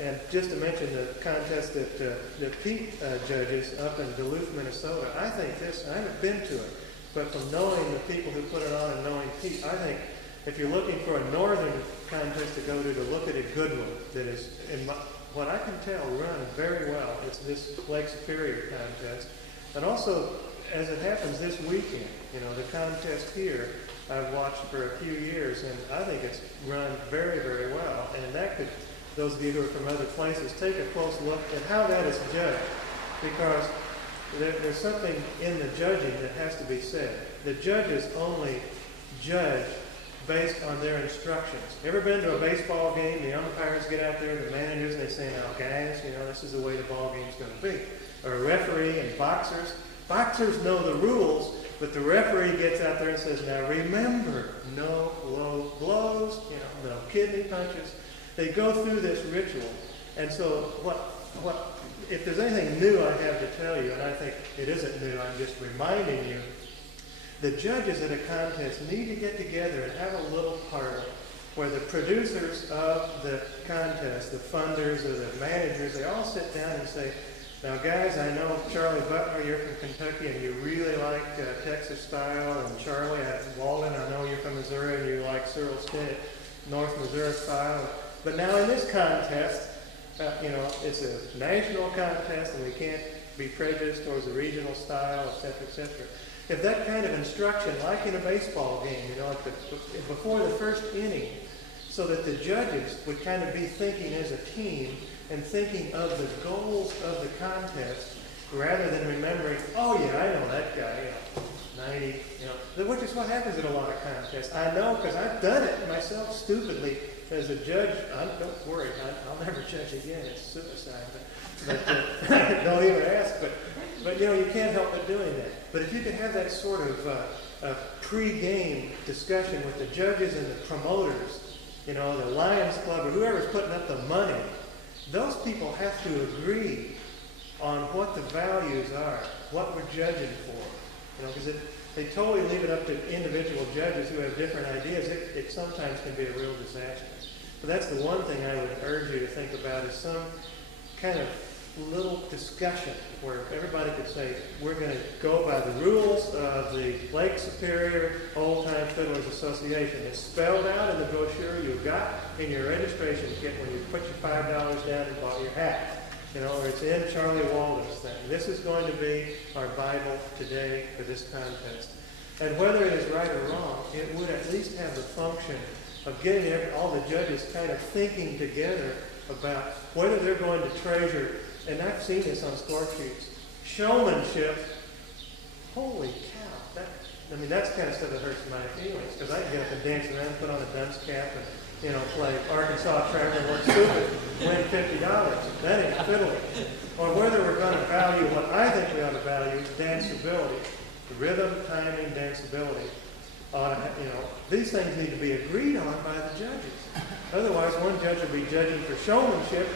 And just to mention the contest that Pete judges up in Duluth, Minnesota, I haven't been to it, but from knowing the people who put it on and knowing Pete, I think if you're looking for a northern contest to go to look at a good one that is, what I can tell, run very well. It's this Lake Superior contest. And also, as it happens this weekend, the contest here, I've watched for a few years, and I think it's run very, very well. And that could, those of you who are from other places, take a close look at how that is judged. Because there's something in the judging that has to be said. The judges only judge based on their instructions. Ever been to a baseball game? The umpires get out there, the managers, they say, now guys, this is the way the ball game's going to be. Or a referee and boxers. Boxers know the rules, but the referee gets out there and says, now remember, no low blows, no kidney punches. They go through this ritual. And so if there's anything new I have to tell you, and I think it isn't new, I'm just reminding you, the judges at a contest need to get together and have a little party where the producers of the contest, the funders or the managers, they all sit down and say, now guys, I know Charlie Butler, you're from Kentucky and you really like Texas style, and Charlie Walden, I know you're from Missouri and you like Cyril Stitt, North Missouri style. But now in this contest, it's a national contest and we can't be prejudiced towards the regional style, et cetera, et cetera. If that kind of instruction, like in a baseball game, before the first inning, so that the judges would kind of be thinking as a team and thinking of the goals of the contest rather than remembering, oh yeah, I know that guy, 90, which is what happens in a lot of contests. I know because I've done it myself stupidly as a judge. Don't worry, I'll never judge again. It's suicide. But don't even ask. But you can't help but doing that. But if you could have that sort of pre-game discussion with the judges and the promoters, the Lions Club or whoever's putting up the money, those people have to agree on what the values are, what we're judging for. Because they totally leave it up to individual judges who have different ideas. It sometimes can be a real disaster. But that's the one thing I would urge you to think about is some kind of little discussion where everybody could say, we're going to go by the rules of the Lake Superior Old Time Fiddlers Association. It's spelled out in the brochure you got in your registration kit when you put your $5 down and bought your hat. Or it's in Charlie Walden's thing. This is going to be our Bible today for this contest. And whether it is right or wrong, it would at least have the function of getting all the judges kind of thinking together about whether they're going to treasure, and I've seen this on score sheets, showmanship. Holy cow. That's the kind of stuff that hurts my feelings, because I can get up and dance around, put on a dunce cap, and play Arkansas Traveler Work Stupid, win $50. That ain't fiddling. Or whether we're going to value what I think we ought to value, danceability. The rhythm, timing, danceability. These things need to be agreed on by the judges. Otherwise, one judge will be judging for showmanship.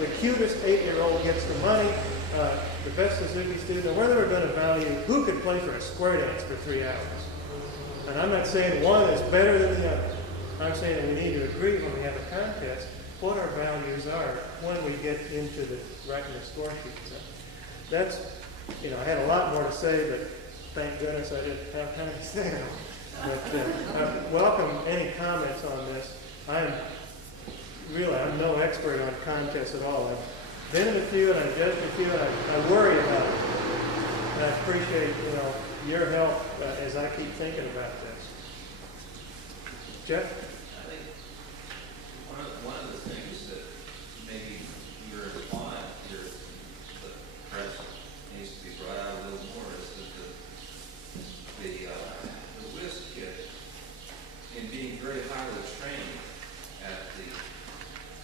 The cutest 8-year-old gets the money, the best Suzuki student, or whether we're going to value who could play for a square dance for 3 hours. And I'm not saying one is better than the other. I'm saying that we need to agree when we have a contest what our values are when we get into the writing the score sheet. So that's, I had a lot more to say, but thank goodness I didn't have time to say it. But I welcome any comments on this. I'm no expert on contests at all. I've been in a few and I've judged a few and I worry about it. And I appreciate, your help as I keep thinking about this. Jeff? I think one of the things that maybe you're implying here that perhaps needs to be brought out a little more is that the whisk kit, in being very highly trained at the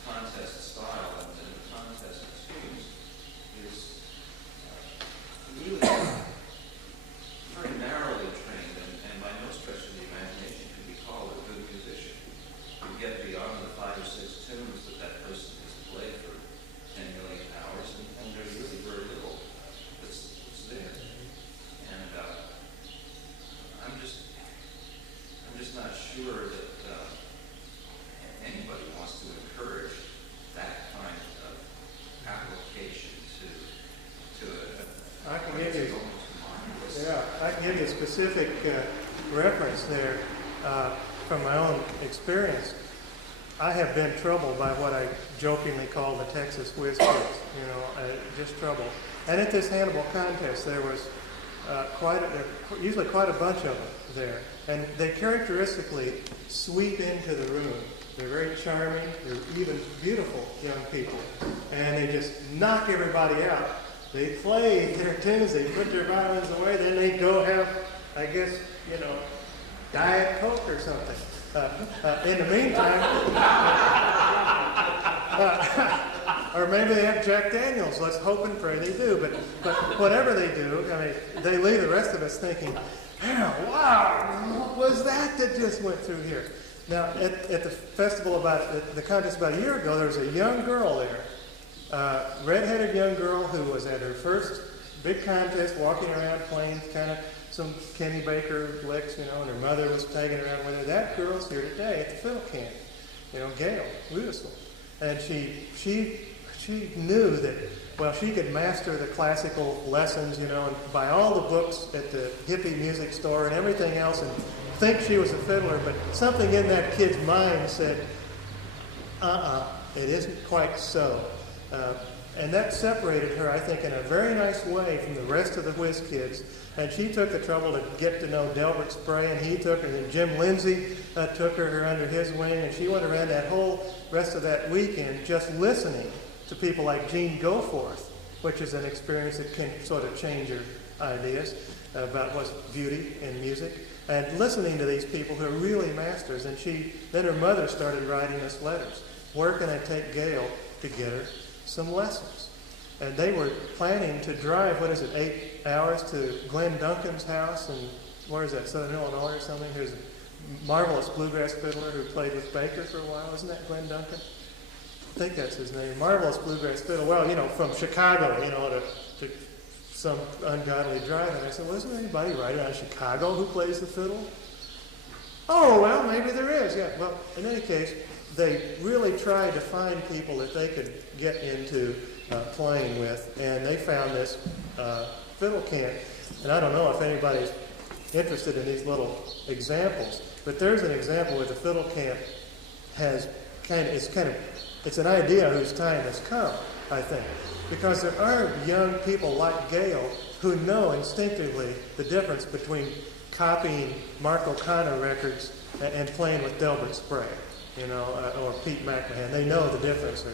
contest style and the contest experience, is really very narrowly trained and by no stretch of the imagination could be called a good musician. You get beyond the 5 or 6 tunes that person has played for 10 million hours, and there's really very little that's there. Yeah, I can give you a specific reference there from my own experience. I have been troubled by what I jokingly call the Texas whiz kids, just trouble. And at this Hannibal contest, there was usually quite a bunch of them there. And they characteristically sweep into the room. They're very charming. They're even beautiful young people. And they just knock everybody out. They play their tunes. They put their violins away. Then they go have, I guess, Diet Coke or something. In the meantime, or maybe they have Jack Daniels. Let's hope and pray they do. But whatever they do, they leave the rest of us thinking, wow, what was that just went through here? Now, at the festival the contest about a year ago, there was a young girl there, redheaded young girl who was at her first big contest, walking around playing kind of some Kenny Baker licks, and her mother was tagging around with her. That girl's here today at the fiddle camp, Gail Ludisel. And she knew that, she could master the classical lessons, and buy all the books at the hippie music store and everything else and think she was a fiddler, but something in that kid's mind said, it isn't quite so. And that separated her, I think, in a very nice way from the rest of the whiz kids. And she took the trouble to get to know Delbert Spray, and he took her, and Jim Lindsay took her under his wing, and she went around that whole rest of that weekend just listening to people like Gene Goforth, which is an experience that can sort of change your ideas about what's beauty in music, and listening to these people who are really masters. And then her mother started writing us letters. Where can I take Gail to get her some lessons? And they were planning to drive, 8 hours to Glenn Duncan's house, and where is that, Southern Illinois or something? Who's a marvelous bluegrass fiddler who played with Baker for a while. Isn't that Glenn Duncan? I think that's his name. Marvelous bluegrass fiddler. Well, from Chicago, to some ungodly drive. And I said, well, isn't there anybody right out of Chicago who plays the fiddle? Oh, well, maybe there is, yeah. Well, in any case, they really tried to find people that they could get into playing with, and they found this fiddle camp. And I don't know if anybody's interested in these little examples, but there's an example where the fiddle camp it's an idea whose time has come, I think, because there are young people like Gail who know instinctively the difference between copying Mark O'Connor records and playing with Delbert Spray, or Pete McMahon. They know the difference.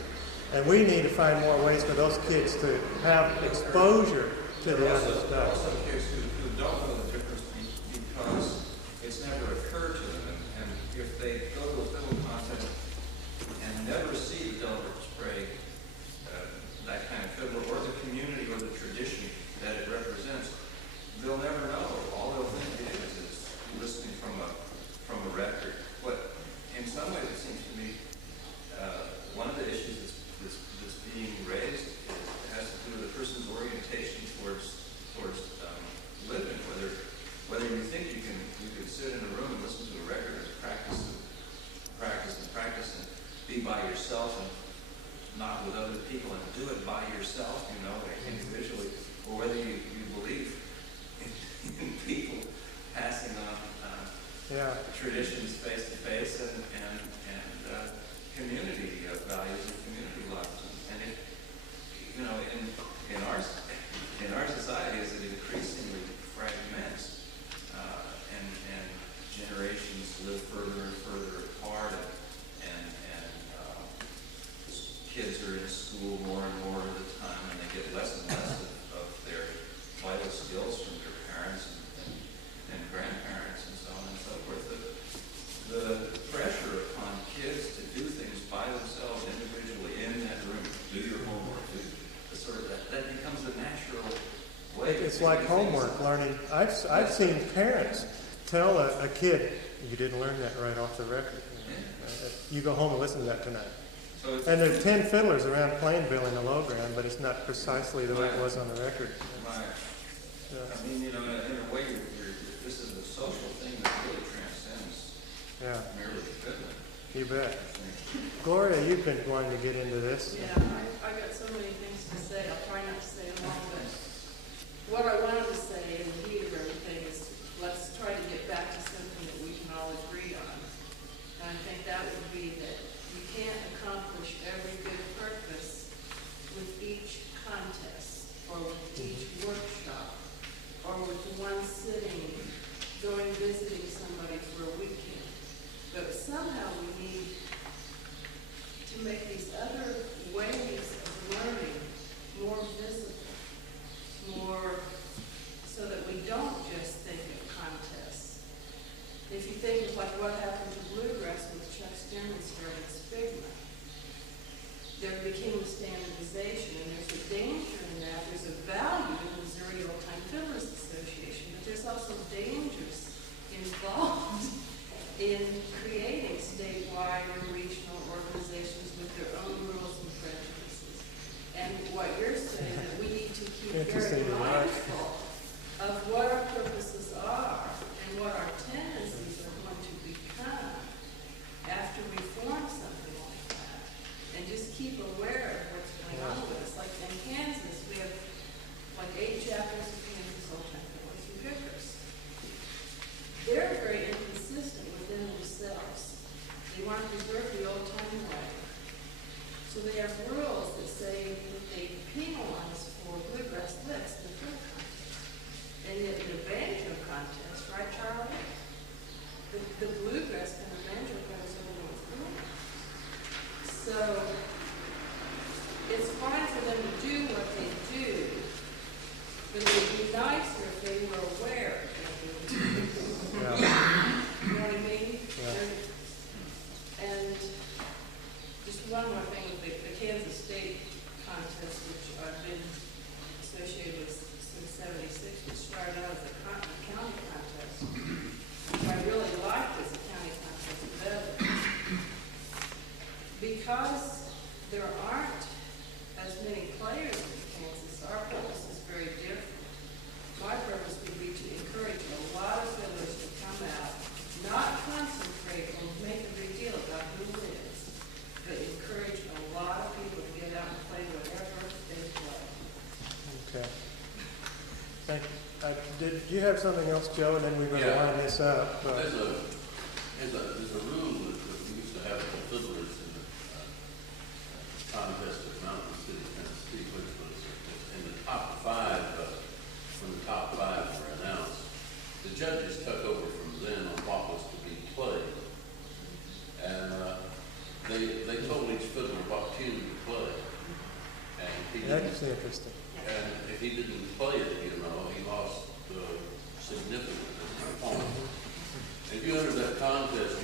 And we need to find more ways for those kids to have exposure to the other stuff. There are some kids who don't know the difference because it's never occurred to them. And if they go to a fiddle contest and never see the Delbert Spray, that kind of fiddler, or the community or the tradition that it represents, they'll never know. All they'll think it is listening from a record. But in some ways, it seems to me one of the issues that's being raised has to do with a person's orientation towards living. Whether you think you can sit in a room and listen to a record and practice and be by yourself and not with other people and do it by yourself, individually, or whether you believe in people passing on traditions face to face and community values and community lives. And in our society, as it increasingly fragments and generations live further and further apart, and kids are in school more and more of the time, and they get less and less of their vital skills from their parents and grandparents and so on and so forth. The pressure upon kids to do things by themselves individually in that room, do your homework, that becomes a natural way. It's like homework learning. I've seen parents tell a kid, you didn't learn that right off the record. You go home and listen to that tonight. And there are 10 fiddlers around Plainville in the low ground, but it's not precisely the way it was on the record. In a way, this is a social thing that really transcends merely fiddling. You bet. Gloria, you've been wanting to get into this. Yeah, I've got so many things to say. I'll try not to say them all, but what I wanted to say in the heat of our to one sitting, going visiting somebody for a weekend. But somehow we need to make these other ways of learning more visible, more so that we don't just think of contests. If you think of like what happened to bluegrass with Chuck Stearman started Stigma, there became a standardization, and there's a danger in that. There's a value in the Missouri Old Time Fiddlers Association, but there's also dangers involved in creating statewide or regional organizations with their own rules and prejudices. And what you're saying is that we need to keep very mindful of what our purposes are and what our tendencies are going to become after we form something like that. And just keep aware of what's going on with us. Like in Kansas, we have like 8 chapters of Kansas Old Time Fiddlers and Pickers. They're very inconsistent within themselves. They want to preserve the old time way. So they have rules that say that they penalize for bluegrass licks in the fiddle contest. And yet in the banjo contest, right, Charlie? The bluegrass and the banjo players are the ones doing it. So it's fine for them to do what they do, but it would be nicer if they were aware of what they were doing. Yeah. You know what I mean? Yeah. And just one more thing with the Kansas State contest, which I've been associated with since '76, which started out as a county contest, which I really liked as a county contest better. Because there aren't as many players in Kansas, our purpose is very different. My purpose would be to encourage a lot of fiddlers to come out, not concentrate and make a big deal about who wins, but encourage a lot of people to get out and play whatever they play. Okay. Thank you. Did you have something else, Joe? And then we're going to line this up. There's a rule that we used to have for fiddlers in the contest at Mountain City, Tennessee, which was in the top 5, when the top 5 were announced, the judges took over from then on what was to be played. And they told each fiddler what tune to play. And That's interesting. and if he didn't play it, he lost significant points. If you enter that contest,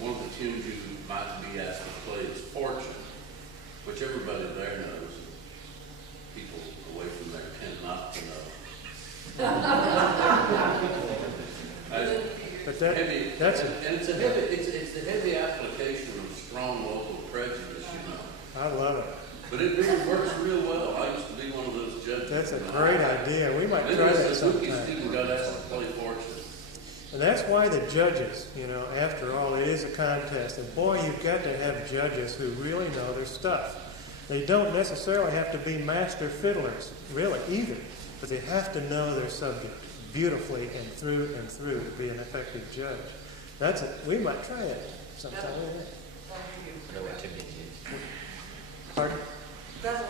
one of the tunes you might be asked to play is Fortune, which everybody there knows. People away from there tend not to know. But it's a heavy application of strong local prejudice, I love it. But it really works real well. I used to be one of those judges. That's a great idea. We might try that sometime. Student got asked to play Fortune. And that's why the judges, after all, it is a contest. And boy, you've got to have judges who really know their stuff. They don't necessarily have to be master fiddlers, really, either. But they have to know their subject beautifully and through to be an effective judge. We might try it sometime. I know what Tim needs. Pardon? That'll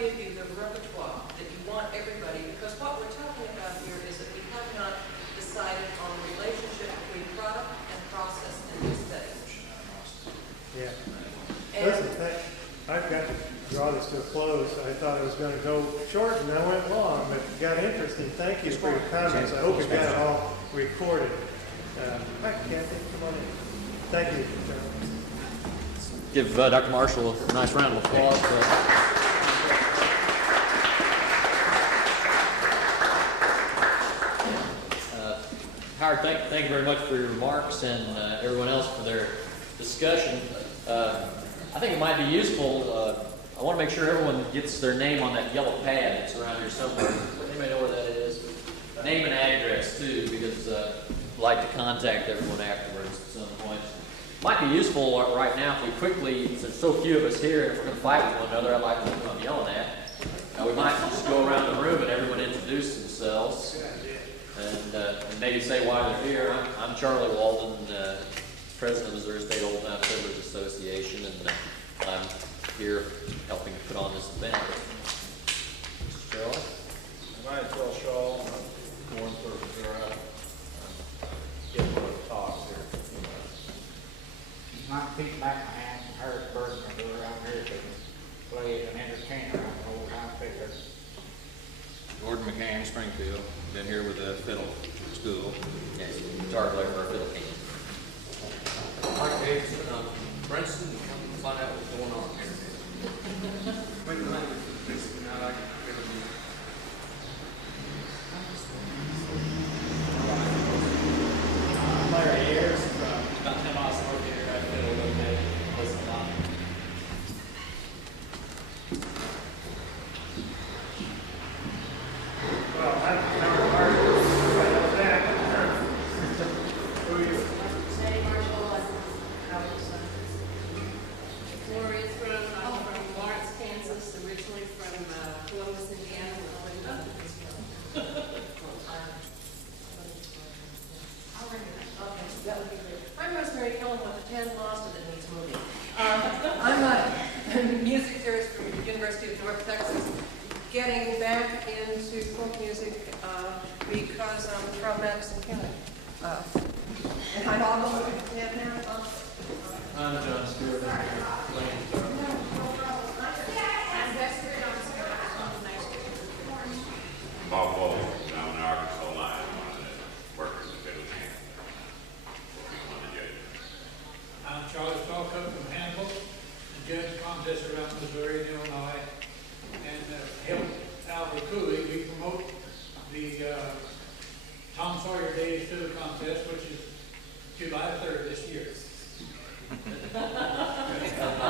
give you the repertoire that you want everybody, because what we're talking about here is that we have not decided on the relationship between product and process in this stage. Yeah. And Listen, I've got to draw this to a close. I thought it was going to go short, and I went long, but it got interesting. Thank you for your comments. I hope you got it all recorded. Hi, Kathy, come on in. Thank you, John. Give Dr. Marshall a nice round of applause. Howard, thank you very much for your remarks, and everyone else for their discussion. I think it might be useful. I want to make sure everyone gets their name on that yellow pad that's around here somewhere. Anybody know where that is? Name and address too, because I'd like to contact everyone afterwards at some point. Might be useful right now if we quickly, since there's so few of us here, and if we're going to fight with one another, I'd like to know who I'm yelling at. We might just go around the room and everyone introduce themselves and maybe say why they're here. I'm Charlie Walden, president of Missouri State Old Time Fiddlers Association, and I'm here helping put on this event. Mr. Charlie? My name's Phil Shaw. I'm born for Missouri. Give one of the talks here. It's not Pete McCann from Harrisburg, Missouri. I'm here to play as an entertainer on the old time fiddler. Gordon McCann, Springfield. Been here with the fiddle school. Yes, guitar player for our fiddle team. Mike Davidson, Princeton, come find out what's going on here. Larry Ayers from about 10 miles north here at Fiddle Weekend. Listen a lot. Well, I'm Howard Marshall. Right on that. Who are you? Jenny Marshall, Gloria's from Lawrence, Kansas, originally from Columbus, Indiana, with all Okay, that would be great. I'm Rosemary Killen with the 10 Boston that needs moving. I'm a music theorist from the University of North Texas, getting back into folk music because I'm from Madison County. And I'm all over now. I'm John Stewart. Bob Bowles, down in Arkansas line, working the fiddle camp. I'm Charlie Stalcup from Hannibal, and judge contests around Missouri and Illinois, and help Alvin Cooley. We promote the Tom Sawyer Days Fiddle Contest, which is July 3rd this year. You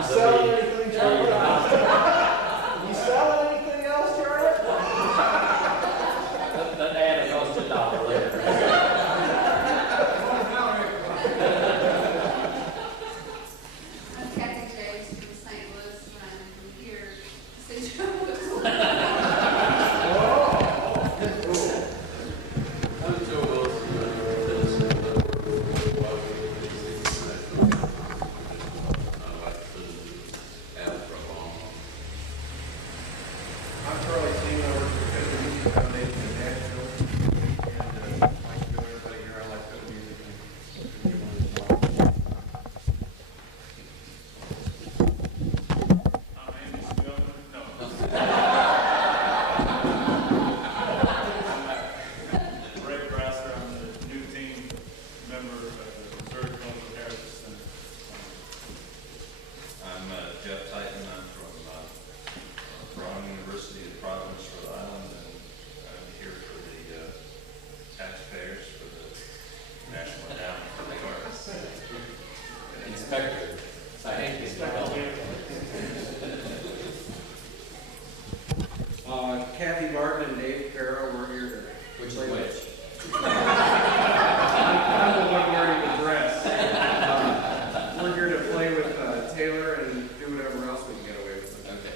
selling anything, Charlie? You selling anything else, Charlie? That ad costs $1 later. I'm Kathy James from St. Louis, and I'm here to see Joe. I'm Joe Wilson, I'm Charlie Steen. I work for the Fiddle Music Foundation in Nashville. And like to know everybody here, I like fiddle music. And I'm Amy Skillman. No. Ray Brasser, I'm the new team member of the Missouri Cultural Heritage Center. I'm Jeff Titan. I'm from Brown University of Providence, Rhode Island, and I'm here for the taxpayers for the National Endowment for the Arts. Inspector. Thank you. Kathy Martin and Dave Carroll, we're here to. Which is which? I'm the one wearing the dress. We're here to play with Taylor and do whatever else we can get away with. Okay.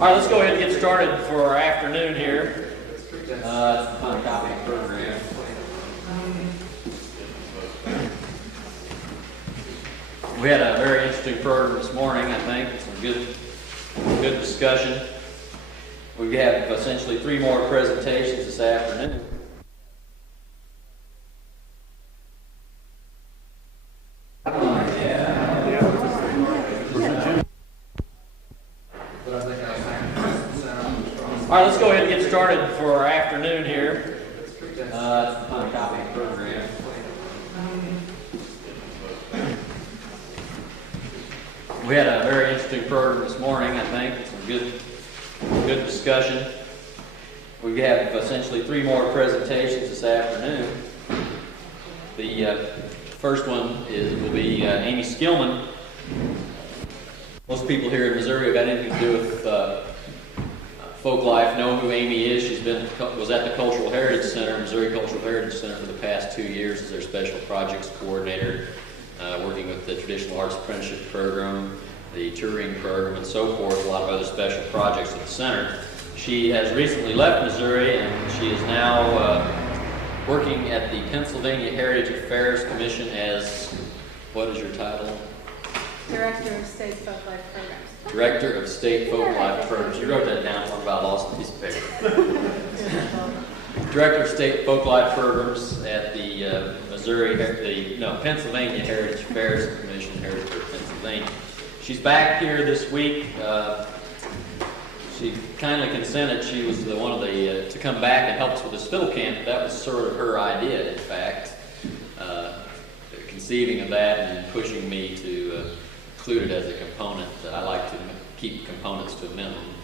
All right, let's go ahead and get started for our afternoon here. On a copy of the program. We had a very interesting program this morning, I think. Some good discussion. We have essentially 3 more presentations this afternoon. All right, let's go ahead and get started for our afternoon here. On a copy of the program. We had a very interesting program this morning, I think. Some good discussion. We have essentially 3 more presentations this afternoon. The first one will be Amy Skillman. Most people here in Missouri who got anything to do with folk life know who Amy is. She's was at the Cultural Heritage Center, Missouri Cultural Heritage Center, for the past 2 years as their special projects coordinator, working with the Traditional Arts Apprenticeship Program, the touring program, and so forth, a lot of other special projects at the center. She has recently left Missouri, and she is now working at the Pennsylvania Heritage Affairs Commission as, what is your title? Director of State Folklife Programs. Director of State Folklife Programs. You wrote that down for about lost a piece of paper. Director of State Folklife Programs at the Pennsylvania Heritage Affairs Commission, Harrisburg, Pennsylvania. She's back here this week. She kindly consented. She was the one of the to come back and help us with this fiddle camp. That was sort of her idea, in fact, conceiving of that and pushing me to include it as a component. I like to keep components to a minimum,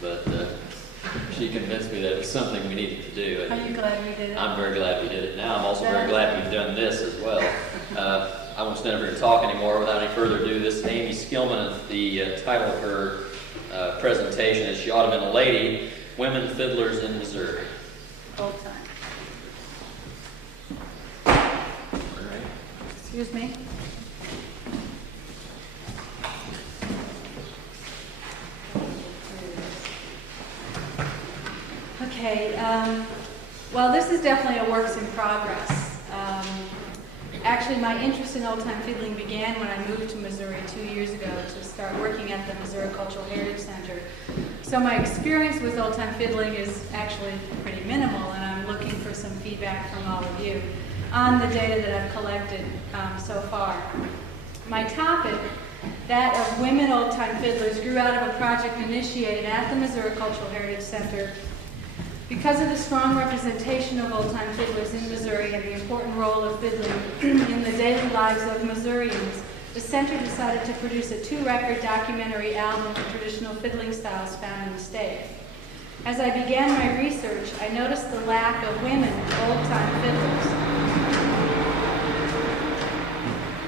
but she convinced me that it was something we needed to do. Are you glad we did it? I'm very glad we did it. Now I'm also very glad we've done this as well. I won't stand up here and talk anymore. Without any further ado, this is Amy Skillman. The title of her presentation is She Ought to Have Been a Lady, Women Fiddlers in Missouri. Old time. Excuse me. Okay, well, this is definitely a works in progress. Actually, my interest in old-time fiddling began when I moved to Missouri 2 years ago to start working at the Missouri Cultural Heritage Center. So my experience with old-time fiddling is actually pretty minimal, and I'm looking for some feedback from all of you on the data that I've collected so far. My topic, that of women old-time fiddlers, grew out of a project initiated at the Missouri Cultural Heritage Center. Because of the strong representation of old-time fiddlers in Missouri and the important role of fiddling in the daily lives of Missourians, the center decided to produce a 2-record documentary album of traditional fiddling styles found in the state. As I began my research, I noticed the lack of women old-time fiddlers.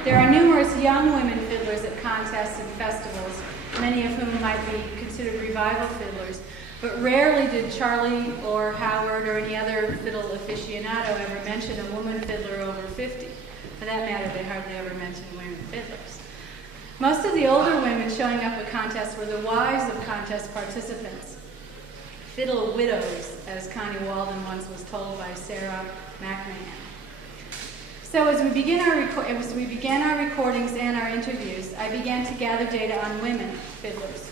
There are numerous young women fiddlers at contests and festivals, many of whom might be considered revival fiddlers, but rarely did Charlie or Howard or any other fiddle aficionado ever mention a woman fiddler over 50. For that matter, they hardly ever mentioned women fiddlers. Most of the older women showing up at contests were the wives of contest participants. Fiddle widows, as Connie Walden once was told by Sarah McCann. So as we began our recordings and our interviews, I began to gather data on women fiddlers.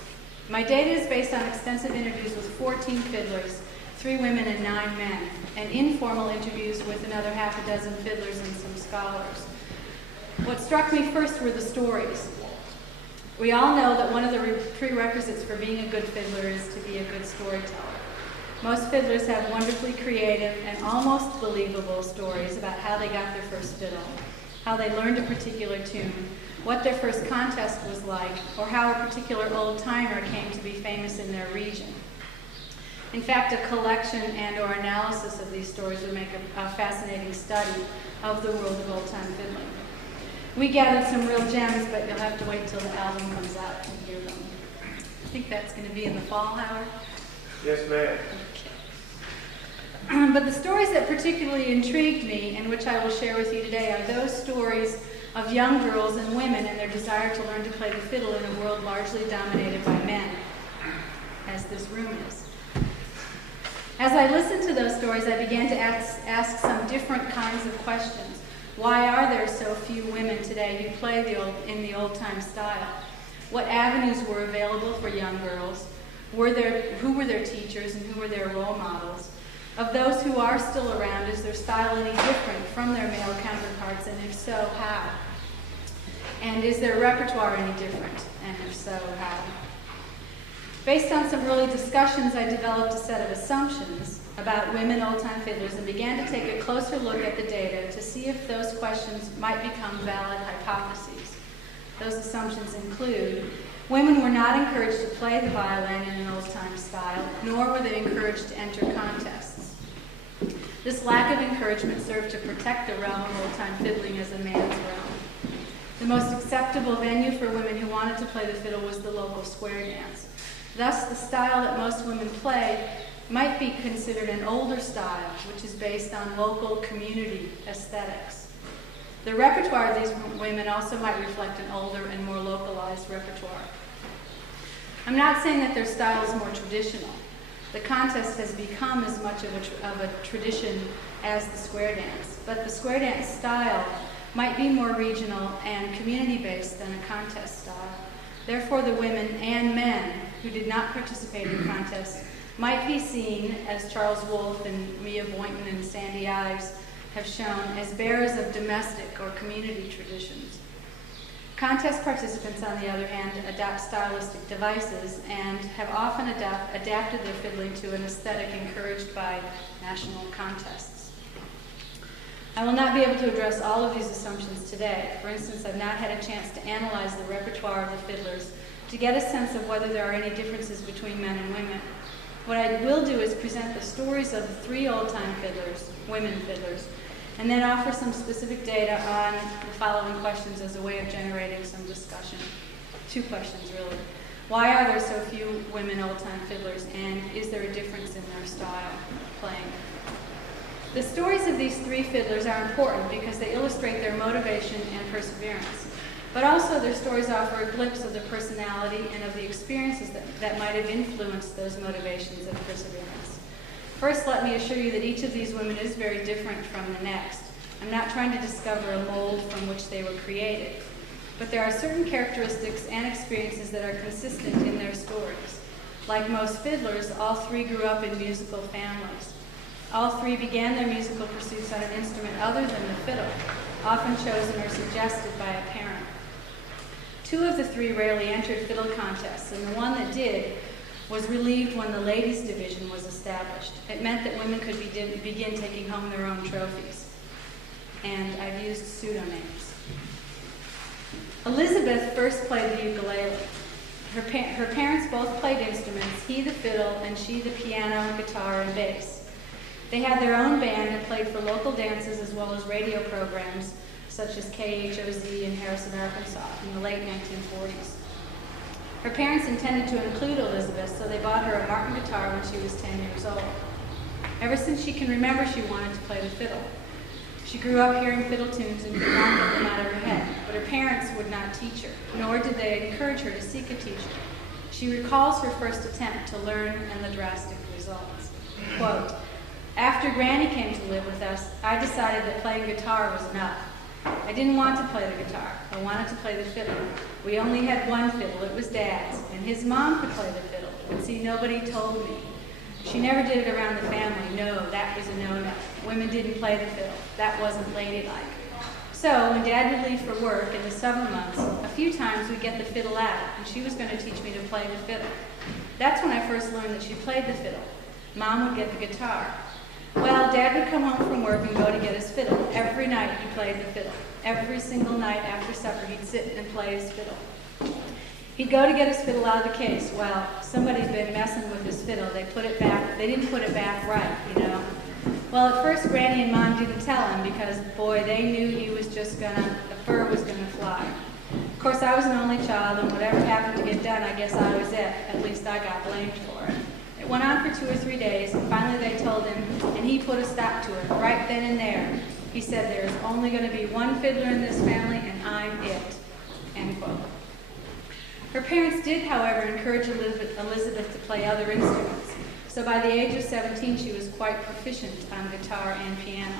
My data is based on extensive interviews with 14 fiddlers, 3 women and 9 men, and informal interviews with another half a dozen fiddlers and some scholars. What struck me first were the stories. We all know that one of the prerequisites for being a good fiddler is to be a good storyteller. Most fiddlers have wonderfully creative and almost believable stories about how they got their first fiddle, how they learned a particular tune, what their first contest was like, or how a particular old-timer came to be famous in their region. In fact, a collection and or analysis of these stories would make a fascinating study of the world of old-time fiddling. We gathered some real gems, but you'll have to wait till the album comes out to hear them. I think that's going to be in the fall, Howard? Yes, ma'am. Okay. But the stories that particularly intrigued me, and which I will share with you today, are those stories of young girls and women and their desire to learn to play the fiddle in a world largely dominated by men, as this room is. As I listened to those stories, I began to ask some different kinds of questions. Why are there so few women today who play in the old-time style? What avenues were available for young girls? Who were their teachers and who were their role models? Of those who are still around, is their style any different from their male counterparts, and if so, how? And is their repertoire any different, and if so, how? Based on some early discussions, I developed a set of assumptions about women old-time fiddlers and began to take a closer look at the data to see if those questions might become valid hypotheses. Those assumptions include: women were not encouraged to play the violin in an old-time style, nor were they encouraged to enter contests. This lack of encouragement served to protect the realm of old-time fiddling as a man's realm. The most acceptable venue for women who wanted to play the fiddle was the local square dance. Thus, the style that most women play might be considered an older style, which is based on local community aesthetics. The repertoire of these women also might reflect an older and more localized repertoire. I'm not saying that their style is more traditional. The contest has become as much of a tradition as the square dance, but the square dance style might be more regional and community-based than a contest style. Therefore, the women and men who did not participate in contests might be seen, as Charles Wolfe and Mia Boynton and Sandy Ives have shown, as bearers of domestic or community traditions. Contest participants, on the other hand, adopt stylistic devices and have often adapted their fiddling to an aesthetic encouraged by national contests. I will not be able to address all of these assumptions today. For instance, I've not had a chance to analyze the repertoire of the fiddlers to get a sense of whether there are any differences between men and women. What I will do is present the stories of the 3 old-time fiddlers, women fiddlers, and then offer some specific data on the following questions as a way of generating some discussion. 2 questions, really. Why are there so few women old-time fiddlers, and is there a difference in their style of playing? The stories of these 3 fiddlers are important because they illustrate their motivation and perseverance. But also their stories offer a glimpse of the personality and of the experiences that might have influenced those motivations and perseverance. First, let me assure you that each of these women is very different from the next. I'm not trying to discover a mold from which they were created. But there are certain characteristics and experiences that are consistent in their stories. Like most fiddlers, all 3 grew up in musical families. All 3 began their musical pursuits on an instrument other than the fiddle, often chosen or suggested by a parent. 2 of the 3 rarely entered fiddle contests, and the one that did was relieved when the ladies' division was established. It meant that women could begin taking home their own trophies. And I've used pseudonyms. Elizabeth first played the ukulele. Her parents both played instruments, he the fiddle and she the piano, guitar, and bass. They had their own band and played for local dances as well as radio programs such as KHOZ in Harrison, Arkansas in the late 1940s. Her parents intended to include Elizabeth, so they bought her a Martin guitar when she was 10 years old. Ever since she can remember, she wanted to play the fiddle. She grew up hearing fiddle tunes and could not get them out of her head, but her parents would not teach her, nor did they encourage her to seek a teacher. She recalls her first attempt to learn and the drastic results. Quote, "After Granny came to live with us, I decided that playing guitar was enough. I didn't want to play the guitar. I wanted to play the fiddle. We only had one fiddle. It was Dad's, and his mom could play the fiddle. But see, nobody told me. She never did it around the family. No, that was a no-no. Women didn't play the fiddle. That wasn't ladylike. So when Dad would leave for work in the summer months, a few times we'd get the fiddle out, and she was going to teach me to play the fiddle. That's when I first learned that she played the fiddle. Mom would get the guitar. Well, Dad would come home from work and go to get his fiddle. Every night he played the fiddle. Every single night after supper he'd sit and play his fiddle. He'd go to get his fiddle out of the case. Well, somebody's been messing with his fiddle. They didn't put it back right, you know. Well, at first Granny and Mom didn't tell him because, boy, they knew he was just the fur was gonna fly. Of course, I was an only child, and whatever happened to get done, I guess I was it. At least I got blamed for it. It went on for 2 or 3 days, and finally they told him, and he put a stop to it right then and there. He said, "There's only going to be one fiddler in this family, and I'm it." End quote. Her parents did, however, encourage Elizabeth to play other instruments. So by the age of 17, she was quite proficient on guitar and piano.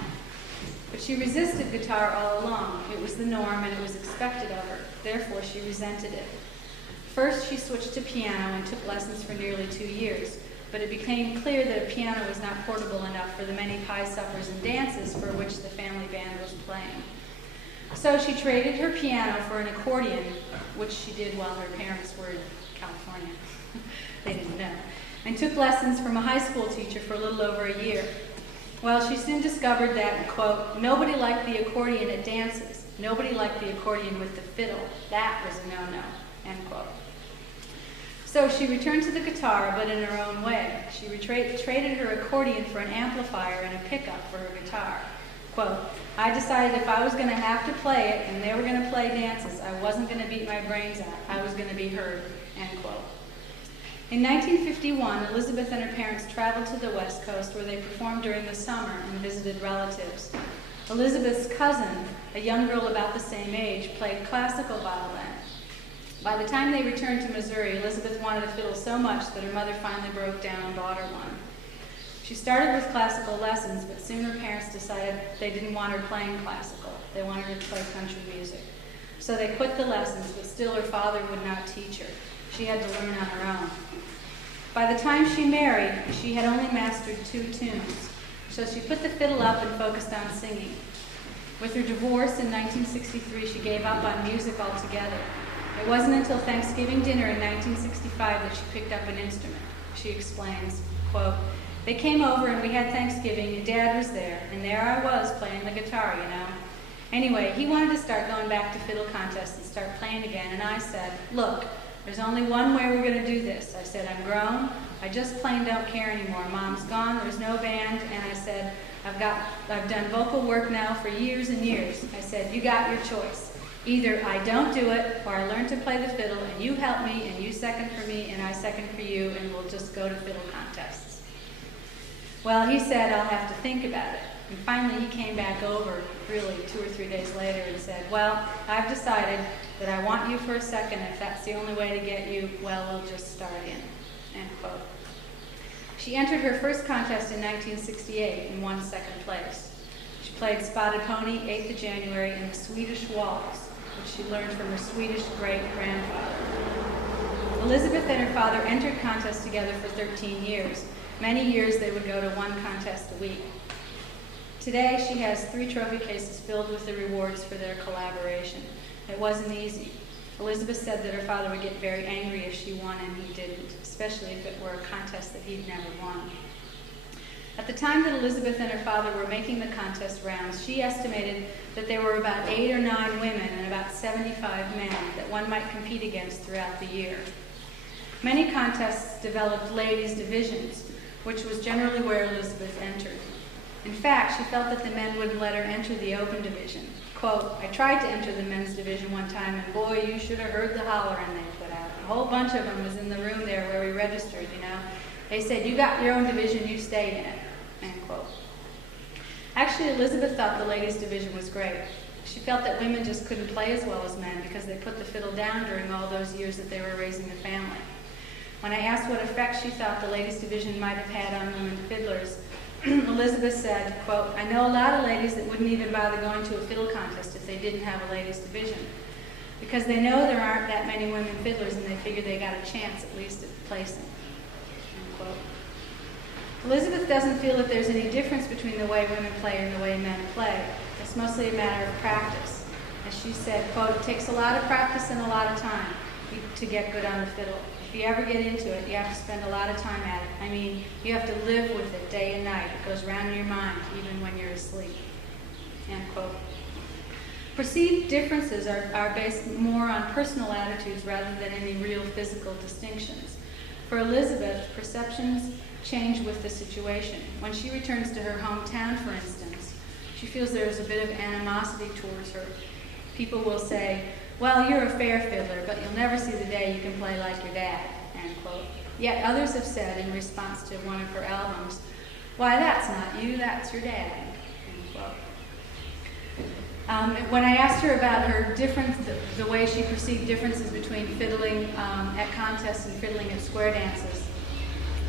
But she resisted guitar all along. It was the norm, and it was expected of her. Therefore, she resented it. First, she switched to piano and took lessons for nearly 2 years. But it became clear that a piano was not portable enough for the many pie suppers and dances for which the family band was playing. So she traded her piano for an accordion, which she did while her parents were in California. They didn't know. And took lessons from a high school teacher for a little over a year. Well, she soon discovered that, quote, "Nobody liked the accordion at dances. Nobody liked the accordion with the fiddle. That was a no-no," end quote. So she returned to the guitar, but in her own way. She traded her accordion for an amplifier and a pickup for her guitar. Quote, "I decided if I was going to have to play it and they were going to play dances, I wasn't going to beat my brains out. I was going to be heard," end quote. In 1951, Elizabeth and her parents traveled to the West Coast where they performed during the summer and visited relatives. Elizabeth's cousin, a young girl about the same age, played classical violin. By the time they returned to Missouri, Elizabeth wanted a fiddle so much that her mother finally broke down and bought her one. She started with classical lessons, but soon her parents decided they didn't want her playing classical. They wanted her to play country music. So they quit the lessons, but still her father would not teach her. She had to learn on her own. By the time she married, she had only mastered 2 tunes, so she put the fiddle up and focused on singing. With her divorce in 1963, she gave up on music altogether. It wasn't until Thanksgiving dinner in 1965 that she picked up an instrument. She explains, quote, "They came over and we had Thanksgiving and Dad was there, and there I was playing the guitar, you know. Anyway, he wanted to start going back to fiddle contests and start playing again, and I said, look, there's only one way we're going to do this. I said, I'm grown. I just plain don't care anymore. Mom's gone. There's no band. And I said, I've done vocal work now for years and years. I said, you got your choice. Either I don't do it, or I learn to play the fiddle, and you help me, and you second for me, and I second for you, and we'll just go to fiddle contests. Well, he said, I'll have to think about it. And finally, he came back over, really 2 or 3 days later, and said, well, I've decided that I want you for a second. If that's the only way to get you, well, we'll just start in, end quote. She entered her first contest in 1968 and won 2nd place. She played Spotted Pony, 8th of January, and the Swedish Waltz, which she learned from her Swedish great-grandfather. Elizabeth and her father entered contests together for 13 years. Many years they would go to 1 contest a week. Today she has 3 trophy cases filled with the rewards for their collaboration. It wasn't easy. Elizabeth said that her father would get very angry if she won and he didn't, especially if it were a contest that he'd never won. At the time that Elizabeth and her father were making the contest rounds, she estimated that there were about 8 or 9 women and about 75 men that one might compete against throughout the year. Many contests developed ladies' divisions, which was generally where Elizabeth entered. In fact, she felt that the men wouldn't let her enter the open division. Quote, I tried to enter the men's division one time, and boy, you should have heard the hollering they put out. A whole bunch of them was in the room there where we registered, you know. They said, you got your own division, you stay in it, end quote. Actually, Elizabeth thought the ladies' division was great. She felt that women just couldn't play as well as men because they put the fiddle down during all those years that they were raising a family. When I asked what effect she thought the ladies' division might have had on women fiddlers, Elizabeth said, quote, I know a lot of ladies that wouldn't even bother going to a fiddle contest if they didn't have a ladies' division, because they know there aren't that many women fiddlers and they figure they got a chance at least at placing, end quote. Elizabeth doesn't feel that there's any difference between the way women play and the way men play. It's mostly a matter of practice. As she said, quote, it takes a lot of practice and a lot of time to get good on the fiddle. If you ever get into it, you have to spend a lot of time at it. I mean, you have to live with it day and night. It goes around in your mind even when you're asleep, end quote. Perceived differences are based more on personal attitudes rather than any real physical distinctions. For Elizabeth, perceptions change with the situation. When she returns to her hometown, for instance, she feels there's a bit of animosity towards her. People will say, well, you're a fair fiddler, but you'll never see the day you can play like your dad, end quote. Yet others have said in response to one of her albums, why, that's not you, that's your dad, end quote. When I asked her about her difference, the way she perceived differences between fiddling at contests and fiddling at square dances,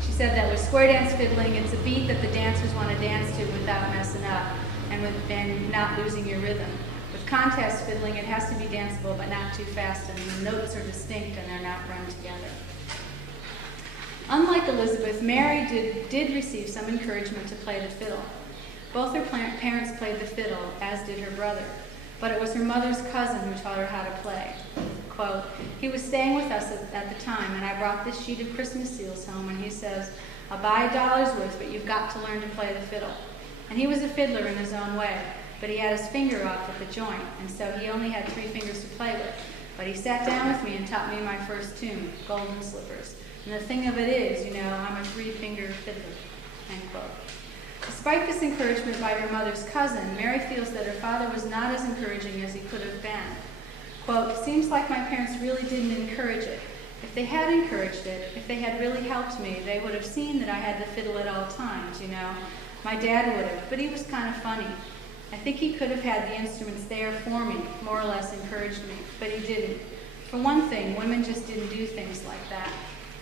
she said that with square dance fiddling, it's a beat that the dancers want to dance to without messing up and not losing your rhythm. With contest fiddling, it has to be danceable but not too fast, and the notes are distinct and they're not run together. Unlike Elizabeth, Mary did receive some encouragement to play the fiddle. Both her parents played the fiddle, as did her brother, but it was her mother's cousin who taught her how to play. Quote, he was staying with us at the time, and I brought this sheet of Christmas seals home, and he says, I'll buy $1 worth, but you've got to learn to play the fiddle. And he was a fiddler in his own way, but he had his finger off at the joint, and so he only had 3 fingers to play with. But he sat down with me and taught me my first tune, Golden Slippers. And the thing of it is, you know, I'm a 3-finger fiddler, end quote. Despite this encouragement by her mother's cousin, Mary feels that her father was not as encouraging as he could have been. Quote, it seems like my parents really didn't encourage it. If they had encouraged it, if they had really helped me, they would have seen that I had the fiddle at all times, you know. My dad would have, but he was kind of funny. I think he could have had the instruments there for me, more or less encouraged me, but he didn't. For one thing, women just didn't do things like that.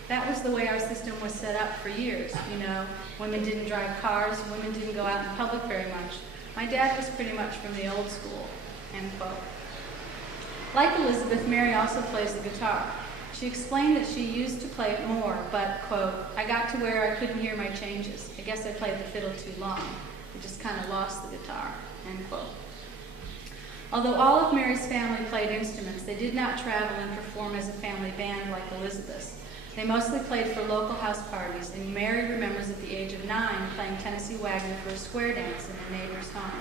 That was the way our system was set up for years. You know, women didn't drive cars, women didn't go out in public very much. My dad was pretty much from the old school, end quote. Like Elizabeth, Mary also plays the guitar. She explained that she used to play it more, but, quote, I got to where I couldn't hear my changes. I guess I played the fiddle too long. I just kind of lost the guitar, end quote. Although all of Mary's family played instruments, they did not travel and perform as a family band like Elizabeth's. They mostly played for local house parties, and Mary remembers at the age of 9 playing Tennessee Wagner for a square dance in a neighbor's home.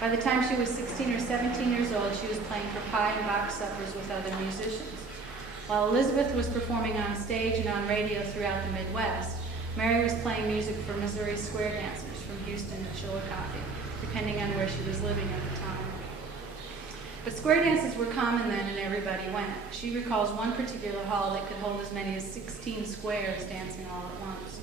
By the time she was 16 or 17 years old, she was playing for pie and box suppers with other musicians. While Elizabeth was performing on stage and on radio throughout the Midwest, Mary was playing music for Missouri square dancers from Houston to Chillicothe, depending on where she was living at the time. But square dances were common then, and everybody went. She recalls one particular hall that could hold as many as 16 squares dancing all at once.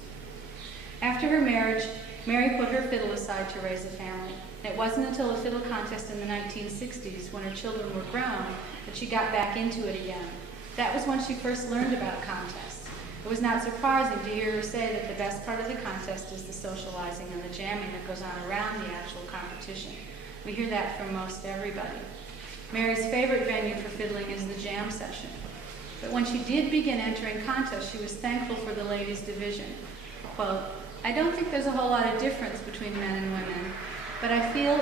After her marriage, Mary put her fiddle aside to raise a family. It wasn't until a fiddle contest in the 1960s, when her children were grown, that she got back into it again. That was when she first learned about contests. It was not surprising to hear her say that the best part of the contest is the socializing and the jamming that goes on around the actual competition. We hear that from most everybody. Mary's favorite venue for fiddling is the jam session. But when she did begin entering contests, she was thankful for the ladies' division. Quote, I don't think there's a whole lot of difference between men and women, but I feel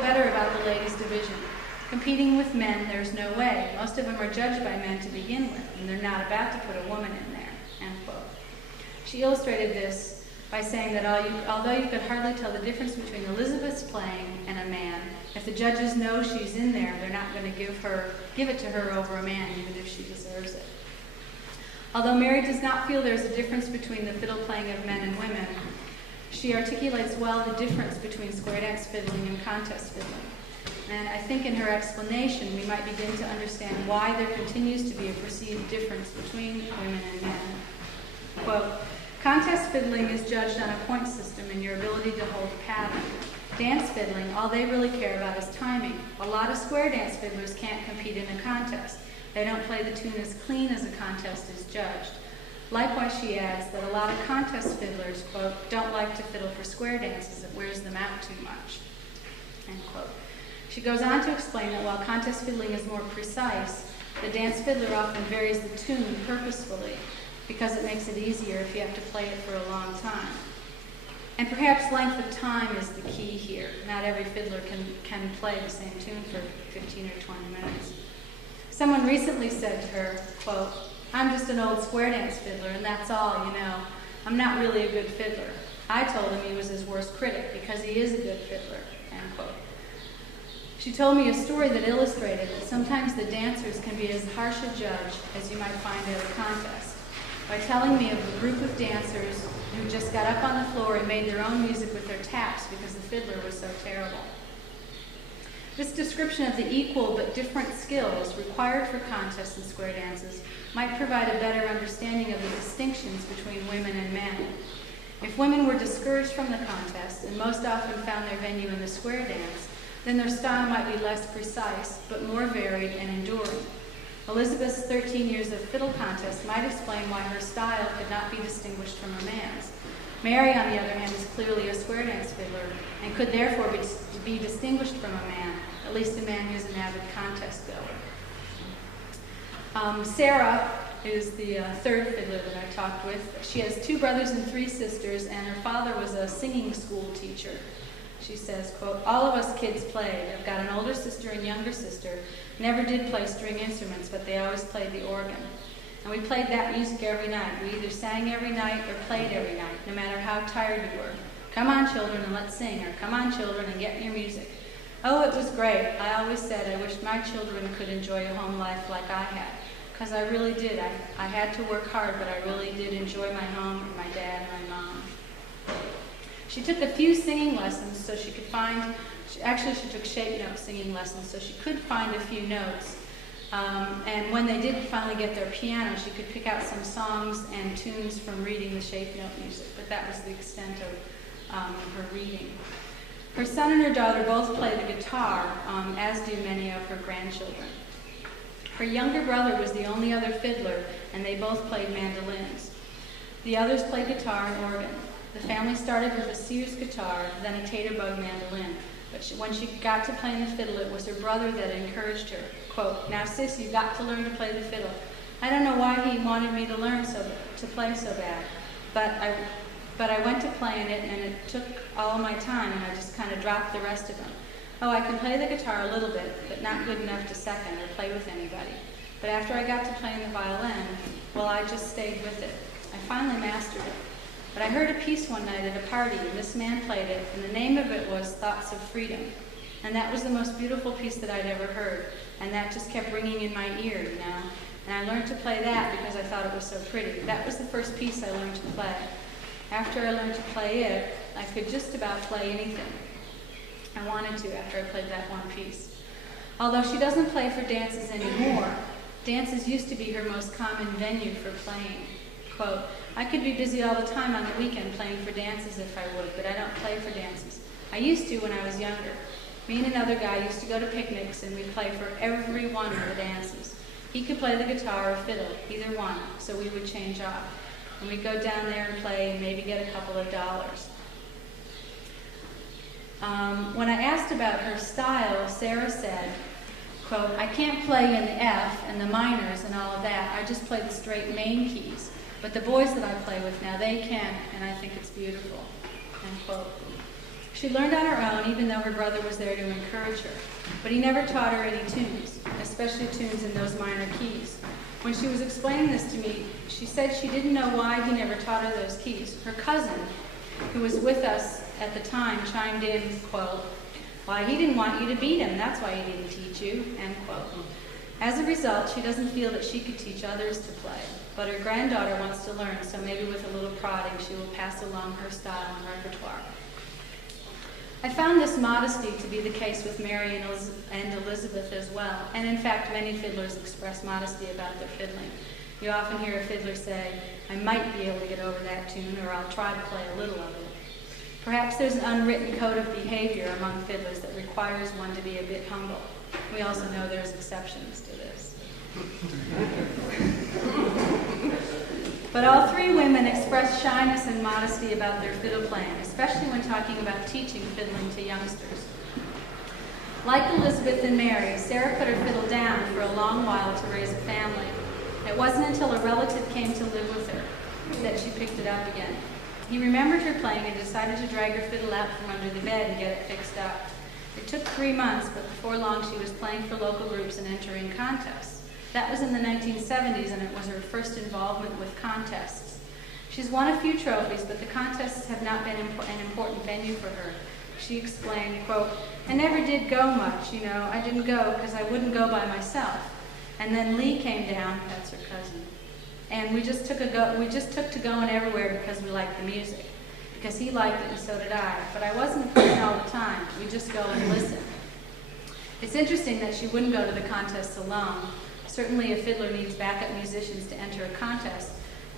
better about the ladies' division. Competing with men, there's no way. Most of them are judged by men to begin with, and they're not about to put a woman in there, end quote. She illustrated this by saying that although you could hardly tell the difference between Elizabeth's playing and a man, if the judges know she's in there, they're not going to give it to her over a man, even if she deserves it. Although Mary does not feel there's a difference between the fiddle playing of men and women, she articulates well the difference between square dance fiddling and contest fiddling. And I think in her explanation, we might begin to understand why there continues to be a perceived difference between women and men. Quote, contest fiddling is judged on a point system and your ability to hold pattern. Dance fiddling, all they really care about is timing. A lot of square dance fiddlers can't compete in a contest. They don't play the tune as clean as a contest is judged. Likewise, she adds that a lot of contest fiddlers, quote, don't like to fiddle for square dances. It wears them out too much, end quote. She goes on to explain that while contest fiddling is more precise, the dance fiddler often varies the tune purposefully because it makes it easier if you have to play it for a long time. And perhaps length of time is the key here. Not every fiddler can play the same tune for 15 or 20 minutes. Someone recently said to her, quote, I'm just an old square dance fiddler, and that's all, you know. I'm not really a good fiddler. I told him he was his worst critic because he is a good fiddler, end quote. She told me a story that illustrated that sometimes the dancers can be as harsh a judge as you might find at a contest. By telling me of a group of dancers who just got up on the floor and made their own music with their taps because the fiddler was so terrible. This description of the equal but different skills required for contests and square dances might provide a better understanding of the distinctions between women and men. If women were discouraged from the contest and most often found their venue in the square dance, then their style might be less precise but more varied and enduring. Elizabeth's 13 years of fiddle contest might explain why her style could not be distinguished from a man's. Mary, on the other hand, is clearly a square dance fiddler and could therefore be distinguished from a man, at least a man who's an avid contest goer. Sarah is the third fiddler that I talked with. She has 2 brothers and 3 sisters, and her father was a singing school teacher. She says, quote, all of us kids played. I've got an older sister and younger sister. Never did play string instruments, but they always played the organ. And we played that music every night. We either sang every night or played every night, no matter how tired we were. Come on, children, and let's sing, or come on, children, and get your music. Oh, it was great. I always said I wished my children could enjoy a home life like I had, because I really did. I had to work hard, but I really did enjoy my home and my dad and my mom. She took a few singing lessons so she could find, she took shape note singing lessons so she could find a few notes. And when they did finally get their piano, she could pick out some songs and tunes from reading the shape note music, but that was the extent of her reading. Her son and her daughter both play the guitar, as do many of her grandchildren. Her younger brother was the only other fiddler, and they both played mandolins. The others played guitar and organ. The family started with a Sears guitar, then a tater-bug mandolin. But when she got to playing the fiddle, it was her brother that encouraged her. Quote, "Now, sis, you've got to learn to play the fiddle." I don't know why he wanted me to play so bad, but I went to playing it, and it took all of my time, and I just kind of dropped the rest of them. Oh, I can play the guitar a little bit, but not good enough to second or play with anybody. But after I got to playing the violin, well, I just stayed with it. I finally mastered it. But I heard a piece one night at a party, and this man played it, and the name of it was Thoughts of Freedom. And that was the most beautiful piece that I'd ever heard, and that just kept ringing in my ear, you know. And I learned to play that because I thought it was so pretty. That was the first piece I learned to play. After I learned to play it, I could just about play anything I wanted to after I played that one piece. Although she doesn't play for dances anymore, dances used to be her most common venue for playing. Quote, "I could be busy all the time on the weekend playing for dances if I would, but I don't play for dances. I used to when I was younger. Me and another guy used to go to picnics, and we'd play for every one of the dances. He could play the guitar or fiddle, either one, so we would change off. And we'd go down there and play and maybe get a couple of dollars." When I asked about her style, Sarah said, quote, "I can't play in the F and the minors and all of that. I just play the straight main keys. But the boys that I play with now, they can, and I think it's beautiful." End quote. She learned on her own, even though her brother was there to encourage her. But he never taught her any tunes, especially tunes in those minor keys. When she was explaining this to me, she said she didn't know why he never taught her those keys. Her cousin, who was with us at the time, chimed in, quote, "Why, he didn't want you to beat him. That's why he didn't teach you," end quote. As a result, she doesn't feel that she could teach others to play. But her granddaughter wants to learn, so maybe with a little prodding, she will pass along her style and repertoire. I found this modesty to be the case with Mary and Elizabeth as well, and in fact, many fiddlers express modesty about their fiddling. You often hear a fiddler say, "I might be able to get over that tune," or "I'll try to play a little of it." Perhaps there's an unwritten code of behavior among fiddlers that requires one to be a bit humble. We also know there's exceptions to this. But all three women expressed shyness and modesty about their fiddle playing, especially when talking about teaching fiddling to youngsters. Like Elizabeth and Mary, Sarah put her fiddle down for a long while to raise a family. It wasn't until a relative came to live with her that she picked it up again. He remembered her playing and decided to drag her fiddle out from under the bed and get it fixed up. It took 3 months, but before long she was playing for local groups and entering contests. That was in the 1970s, and it was her first involvement with contests. She's won a few trophies, but the contests have not been an important venue for her. She explained, quote, "I never did go much, you know. I didn't go because I wouldn't go by myself. And then Lee came down," that's her cousin, "and we just took to going everywhere because we liked the music. Because he liked it and so did I. But I wasn't playing all the time. We just go and listen." It's interesting that she wouldn't go to the contests alone. Certainly a fiddler needs backup musicians to enter a contest,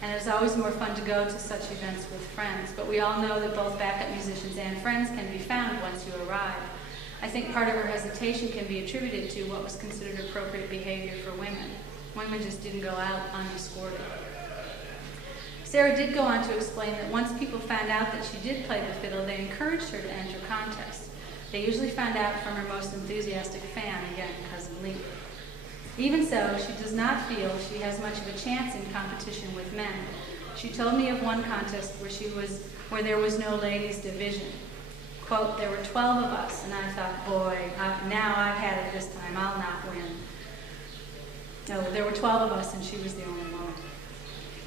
and it's always more fun to go to such events with friends. But we all know that both backup musicians and friends can be found once you arrive. I think part of her hesitation can be attributed to what was considered appropriate behavior for women. Women just didn't go out unescorted. Sarah did go on to explain that once people found out that she did play the fiddle, they encouraged her to enter contests. They usually found out from her most enthusiastic fan, again, Cousin Lee. Even so, she does not feel she has much of a chance in competition with men. She told me of one contest where there was no ladies' division. Quote, "There were 12 of us, and I thought, boy, now I've had it this time, I'll not win." No, there were 12 of us, and she was the only woman.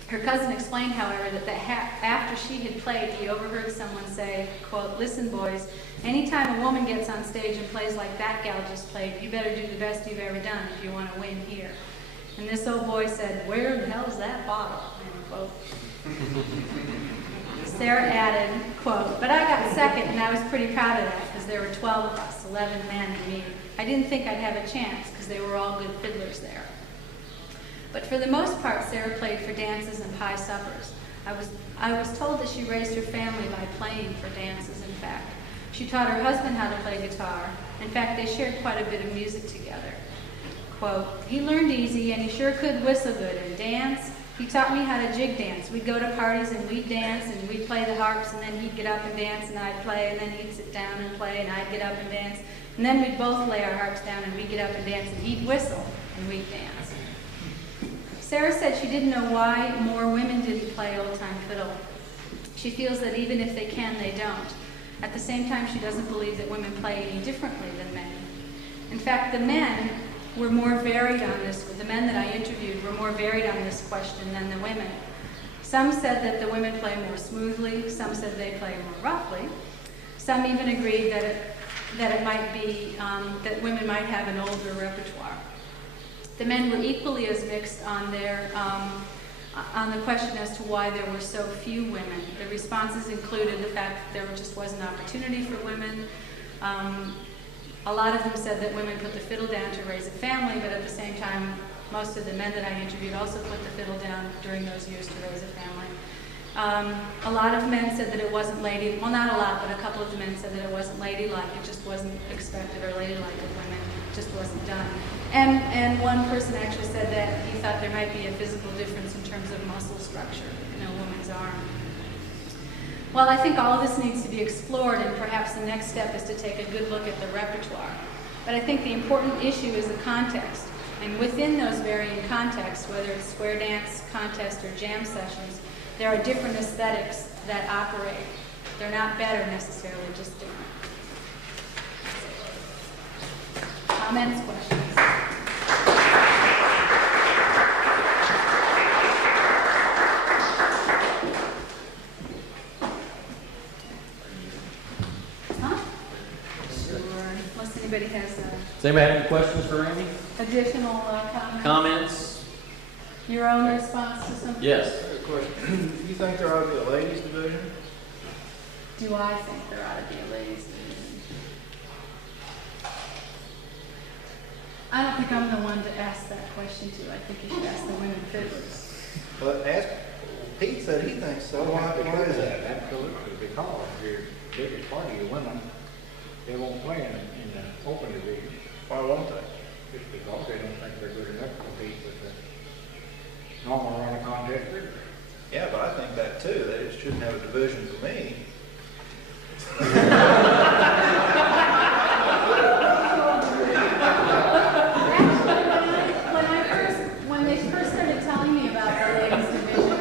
Her cousin explained, however, that after she had played, he overheard someone say, quote, "Listen, boys, anytime a woman gets on stage and plays like that gal just played, you better do the best you've ever done if you want to win here." And this old boy said, "Where the hell's that bottle?" End quote. Sarah added, quote, "But I got second, and I was pretty proud of that because there were 12 of us, 11 men and me. I didn't think I'd have a chance because they were all good fiddlers there." But for the most part, Sarah played for dances and pie suppers. I was told that she raised her family by playing for dances, in fact. She taught her husband how to play guitar. In fact, they shared quite a bit of music together. quote, "He learned easy and he sure could whistle good and dance. He taught me how to jig dance. We'd go to parties and we'd dance and we'd play the harps and then he'd get up and dance and I'd play and then he'd sit down and play and I'd get up and dance. And then we'd both lay our harps down and we'd get up and dance and he'd whistle and we'd dance." Sarah said she didn't know why more women didn't play old-time fiddle. She feels that even if they can, they don't. At the same time, she doesn't believe that women play any differently than men. In fact, the men were more varied on this. The men that I interviewed were more varied on this question than the women. Some said that the women play more smoothly. Some said they play more roughly. Some even agreed that it might be that women might have an older repertoire. The men were equally as mixed on the question as to why there were so few women. The responses included the fact that there just wasn't opportunity for women. A lot of them said that women put the fiddle down to raise a family, but at the same time, most of the men that I interviewed also put the fiddle down during those years to raise a family. A lot of men said that it wasn't well, not a lot, but a couple of the men said that it wasn't ladylike. It just wasn't expected or ladylike of women. It just wasn't done. And one person actually said that he thought there might be a physical difference in terms of muscle structure in a woman's arm. Well, I think all of this needs to be explored, and perhaps the next step is to take a good look at the repertoire. But I think the important issue is the context. And within those varying contexts, whether it's square dance, contest, or jam sessions, there are different aesthetics that operate. They're not better necessarily, just different. Comments, questions? Unless anybody has Does anybody have any questions for Amy? additional comments? Comments? Your own response to something? Yes. I have a question. Do you think there ought to be a ladies' division? Do I think there ought to be a ladies' division? I don't think I'm the one to ask that question to. I think you should ask the women fiddlers. But Pete said he thinks so. Why is that? Absolutely, because your biggest party, the women, they won't play in the open division. Why won't they? Just because they don't think they're good enough to compete with the normal run of contest fiddlers. Yeah, but I think that too. They just shouldn't have a division for me. When they first started telling me about the ladies division,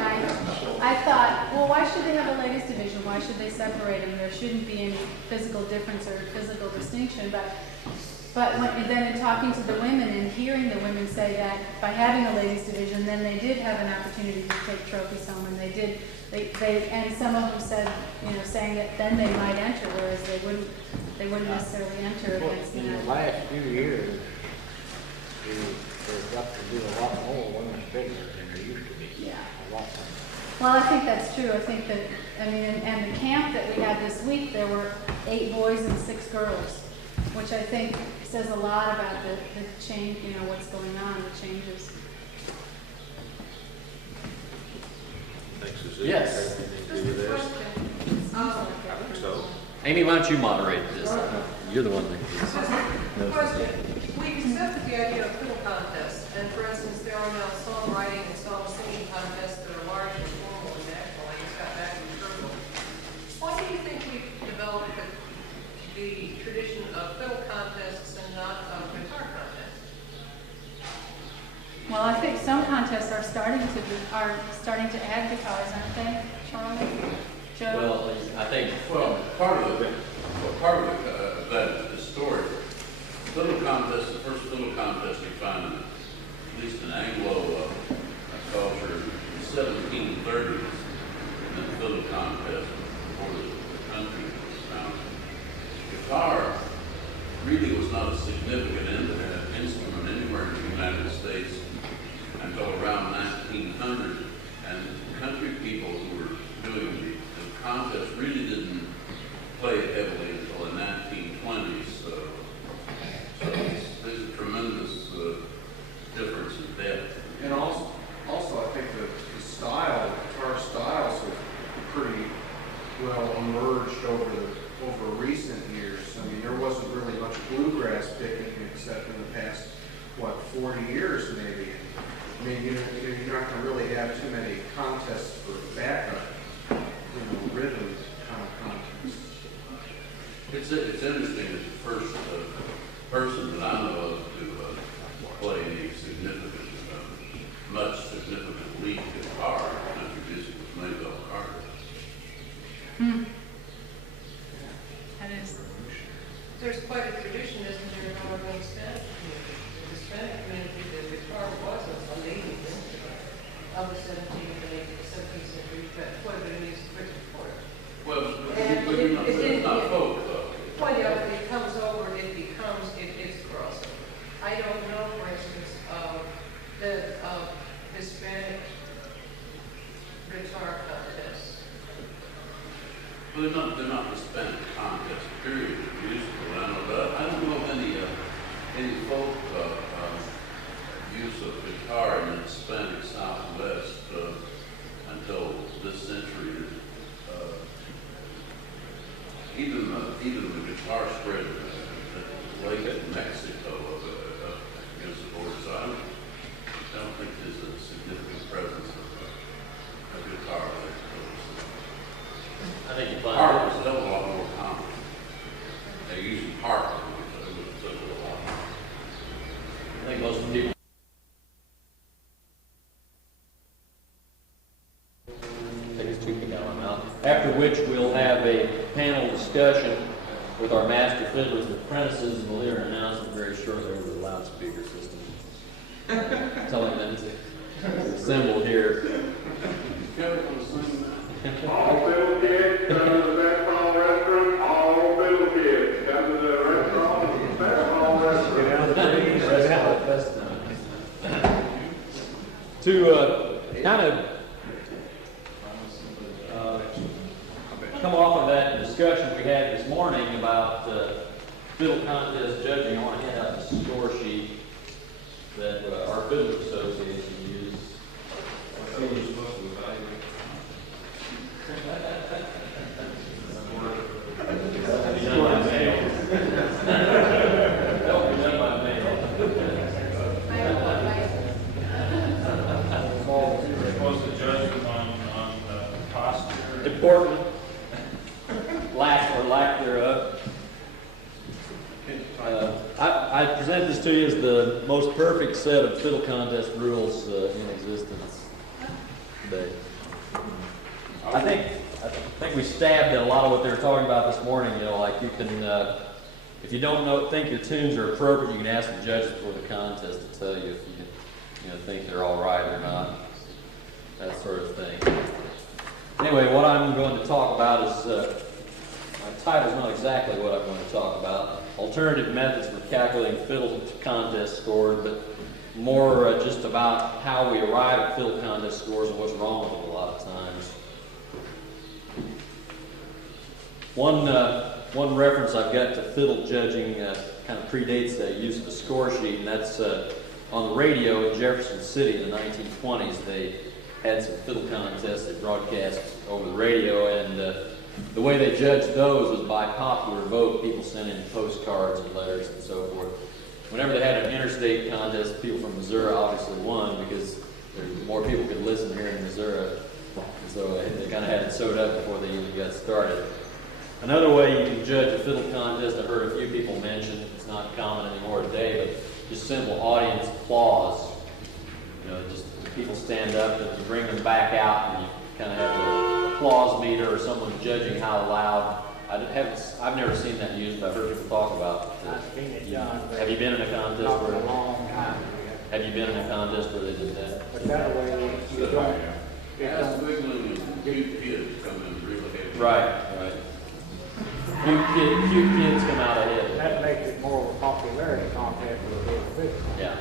I thought, well, why should they have a ladies division? Why should they separate them? There shouldn't be any physical difference or physical distinction. But then in talking to the women and hearing the women say that by having a ladies division, then they did have an opportunity to take trophies home, and and some of them said, saying that then they might enter, whereas they wouldn't necessarily enter against In the men. last few years, there's got to be a lot more women's fiddlers than there used to be. Yeah. A lot more. Well, I think that's true. I think that, and the camp that we had this week, there were 8 boys and 6 girls, which I think says a lot about the change, what's going on, the changes. Yes. Just a question. I think so. Amy, why don't you moderate this? You're the one that Question. We accepted the idea of fiddle contests, and for instance, there are now songwriting and song singing contests that are large and formal and national, like it's got back in Turtle. Why do you think we developed the tradition of fiddle contests and not of guitar contests? Well, I think some contests are starting to add guitars, aren't they, Charlie? Joe? Well, I think. Well, part of that is story. Fiddle contest, the first fiddle contest we find, at least in Anglo culture, in the 1730s, and then fiddle contest before the country was founded. Guitar really was not a significant instrument anywhere in the United States until around 1900, and country people who were doing the contest really didn't play 40 years maybe. I mean, you're not going to really have too many contests for backup, rhythm kind of contests. It's interesting that the first person that I know of to play any significant, much significant lead guitar in country music was Maybelle Carter. That is. There's quite a tradition, isn't there, in our own Hispanic community? The Hispanic community, the guitar wasn't a leading instrument of the 17th and 17th century, but what it is written for it. Well, it's not folk, though. Well, yeah, when it comes over, it's crossover. I don't know, for instance, the Hispanic guitar contests. Well, they're not Hispanic contests, period, musical. I know that. I don't know of any folk use of guitar in the Hispanic Southwest until this century. Even the guitar spread late in Mexico against the border. So I don't think there's a significant presence of a guitar there. I think you find harp is still a lot more common. They use harp, so it was a lot. I think most people. Take his toothpick out of my mouth. After which we'll have a panel discussion with our master fiddlers and apprentices, and we'll hear an announcement very shortly over the loudspeaker system. Telling them to assemble here. All fiddle kids, come to the Bethel restroom. All fiddle kids, come to the restaurant. Bethel restroom. Get out of the trees. To kind of come off of that discussion we had this morning about fiddle contest judging, I want to hand out the score sheet that our Fiddlers Association uses. Our fiddlers are supposed to evaluate. That'll be done by mail. That'll be done by mail. We're supposed to judge them on posture. Important. Lack thereof. I present this to you as the most perfect set of fiddle contest rules in existence today. I think we stabbed at a lot of what they were talking about this morning. Like you can, if you don't think your tunes are appropriate, you can ask the judges before the contest to tell you if you think they're all right or not. That sort of thing. Anyway, what I'm going to talk about is. My title's not exactly what I'm going to talk about. Alternative methods for calculating fiddle contest scores, but more just about how we arrive at fiddle contest scores and what's wrong with them a lot of times. One reference I've got to fiddle judging kind of predates the use of the score sheet, and that's on the radio in Jefferson City in the 1920s. They had some fiddle contests they broadcast over the radio, and the way they judged those was by popular vote. People sent in postcards and letters and so forth. Whenever they had an interstate contest, people from Missouri obviously won because more people could listen here in Missouri. And so they kind of had it sewed up before they even got started. Another way you can judge a fiddle contest, I've heard a few people mention, it's not common anymore today, but just simple audience applause. Just people stand up and you bring them back out and you kind of have the applause meter or someone judging how loud. I've never seen that used, but I've heard people talk about it. I've seen it done. Have you been in a contest Not where? for a long time. Have you been in a contest where they did that? But that way, you don't. That's wiggling and cute kids come in really heavy. Right. Cute kids come out ahead. That makes it more of a popularity contest with the fiddle. Yeah.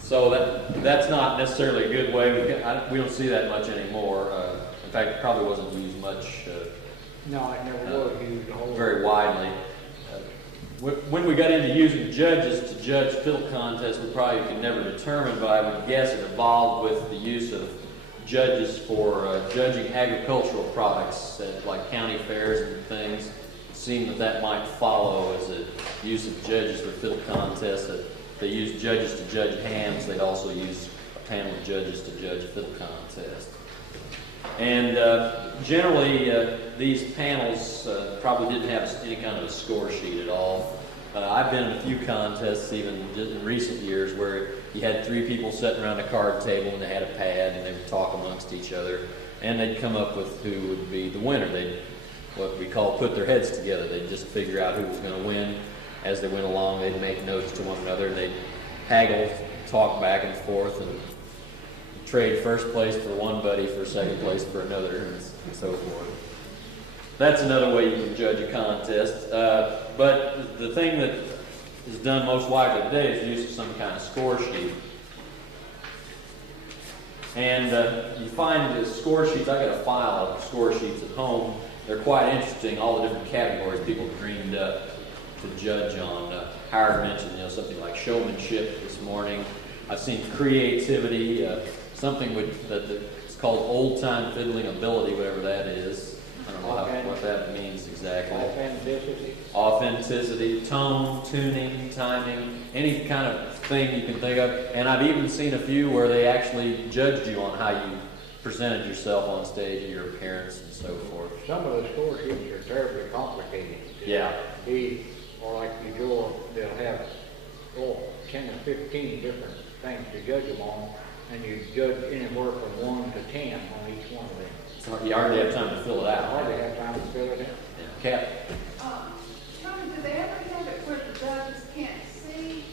So that's not necessarily a good way. We don't see that much anymore. In fact, it probably wasn't used much. No, it never was used very widely. When we got into using judges to judge fiddle contests, we probably could never determine, but I would guess it evolved with the use of judges for judging agricultural products at like county fairs and things. seemed that might follow as a use of judges for fiddle contests. That they use judges to judge hams. They'd also use a panel of judges to judge a fiddle contest. And generally, these panels probably didn't have any kind of a score sheet at all. I've been in a few contests, even in recent years, where you had 3 people sitting around a card table and they had a pad and they would talk amongst each other, and they'd come up with who would be the winner. They'd, what we call, put their heads together. They'd just figure out who was going to win as they went along. They'd make notes to one another, and they'd haggle, talk back and forth, and trade first place for one buddy for second place for another, and so forth. That's another way you can judge a contest. But the thing that is done most widely today is use of some kind of score sheet. And you find the score sheets. I got a file of score sheets at home. They're quite interesting, all the different categories people dreamed up to judge on. Howard mentioned, something like showmanship this morning. I've seen creativity, something it's called old-time fiddling ability, whatever that is. I don't know what that means exactly. Authenticity, tone, tuning, timing, any kind of thing you can think of. And I've even seen a few where they actually judged you on how you presented yourself on stage, your appearance, and so forth. Some of the score sheets are terribly complicated. Yeah. Or like you go, they'll have 10 or 15 different things to judge them on, and you judge anywhere from 1 to 10 on each one of them. So you hardly have time to fill it out. Hardly have time to fill it in. Yeah. Cap? Tony, do they ever have it where the judges can't see?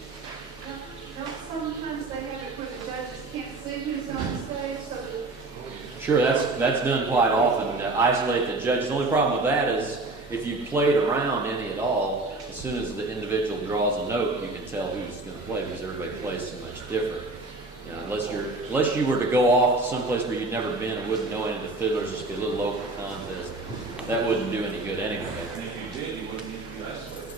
Don't sometimes they have it where the judges can't see who's on the stage? Sure, that's done quite often, to isolate the judges. The only problem with that is if you played around any at all, as soon as the individual draws a note, you can tell who's going to play because everybody plays so much different. Unless you were to go off someplace where you'd never been and wouldn't know any of the fiddlers, just be a little local contest, that wouldn't do any good anyway. And if you did, you wouldn't need to be isolated.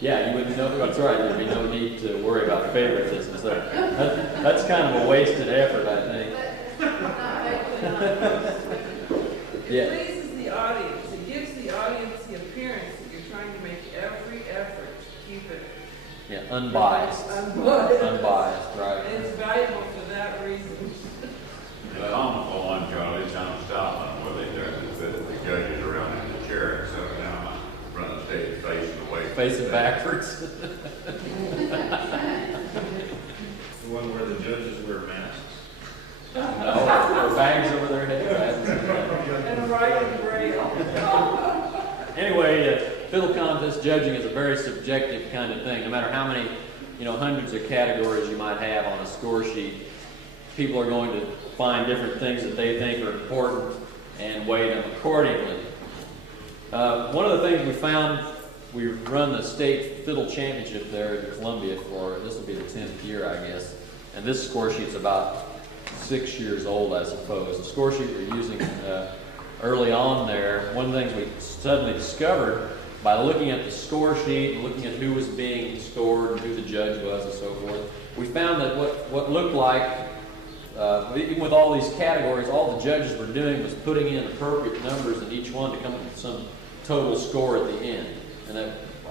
Yeah, you wouldn't know. That's right. There'd be no need to worry about favoritism. That's kind of a wasted effort, I think. It pleases the audience. It gives the audience the appearance that you're trying to make every effort to keep it unbiased. Unbiased, right. And it's valuable for that reason. I'm for one, Charlie, John Stoutland, where they turn the judges around in the chair and sit down in front of the stage facing away. Facing backwards. The one where the judges wear masks? No, or bags over their heads. And a writing braille. Anyway, fiddle contest judging is a very subjective kind of thing. No matter how many, hundreds of categories you might have on a score sheet, people are going to find different things that they think are important and weigh them accordingly. One of the things we found, we run the state fiddle championship there in Columbia this will be the 10th year, I guess. And this score sheet's about 6 years old, I suppose. The score sheet we're using early on there, one of the things we suddenly discovered by looking at the score sheet and looking at who was being scored and who the judge was and so forth, we found that what looked like, even with all these categories, all the judges were doing was putting in appropriate numbers in each one to come up with some total score at the end.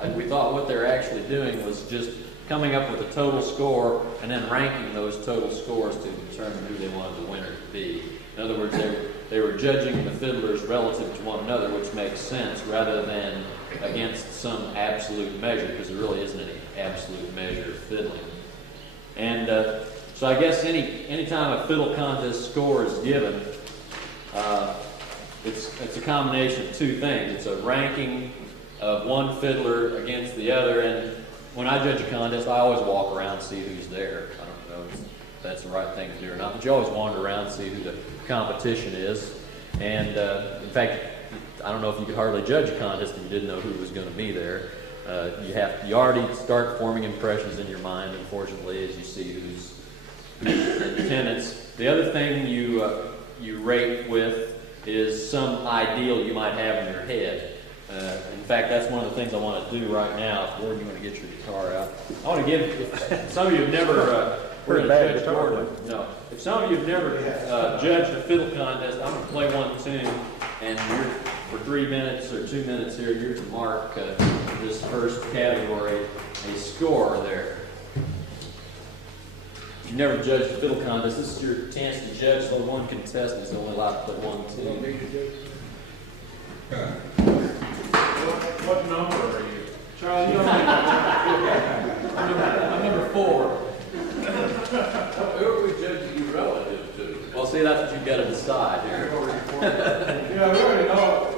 And we thought what they were actually doing was just coming up with a total score and then ranking those total scores to determine who they wanted the winner to be. In other words, they were judging the fiddlers relative to one another, which makes sense, rather than against some absolute measure, because there really isn't any absolute measure of fiddling. And so I guess any time a fiddle contest score is given, it's a combination of two things. It's a ranking of one fiddler against the other, and when I judge a contest, I always walk around and see who's there. I don't know if that's the right thing to do or not, but you always wander around and see who the competition is. And in fact, I don't know if you could hardly judge a contest if you didn't know who was going to be there. You already start forming impressions in your mind, unfortunately, as you see who's in attendance. The other thing you rate with is some ideal you might have in your head. In fact, that's one of the things I want to do right now. Gordon, you want to get your guitar out? I want to give, if some of you have never heard a judge Gordon. No. If some of you have never judged a fiddle contest, I'm going to play one tune, and we're 3 minutes or 2 minutes here, you're to mark this first category a score there. You never judged a fiddle contest. This is your chance to judge. So one contestant is only allowed to put 1, 2. What number are you? Charlie, I'm number 4. Who are we judging you relative to? Well, see, that's what you've got to decide here. Yeah, we already know.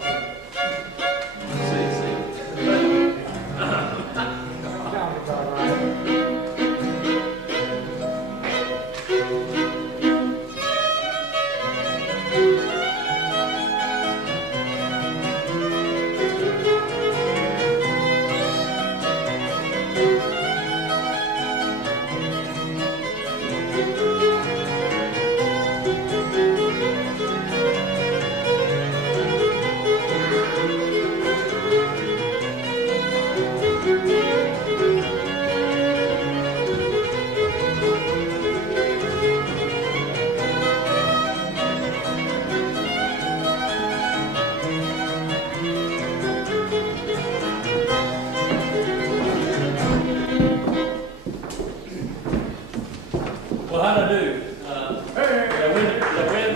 Well, how'd I do? Did I win? Did I win?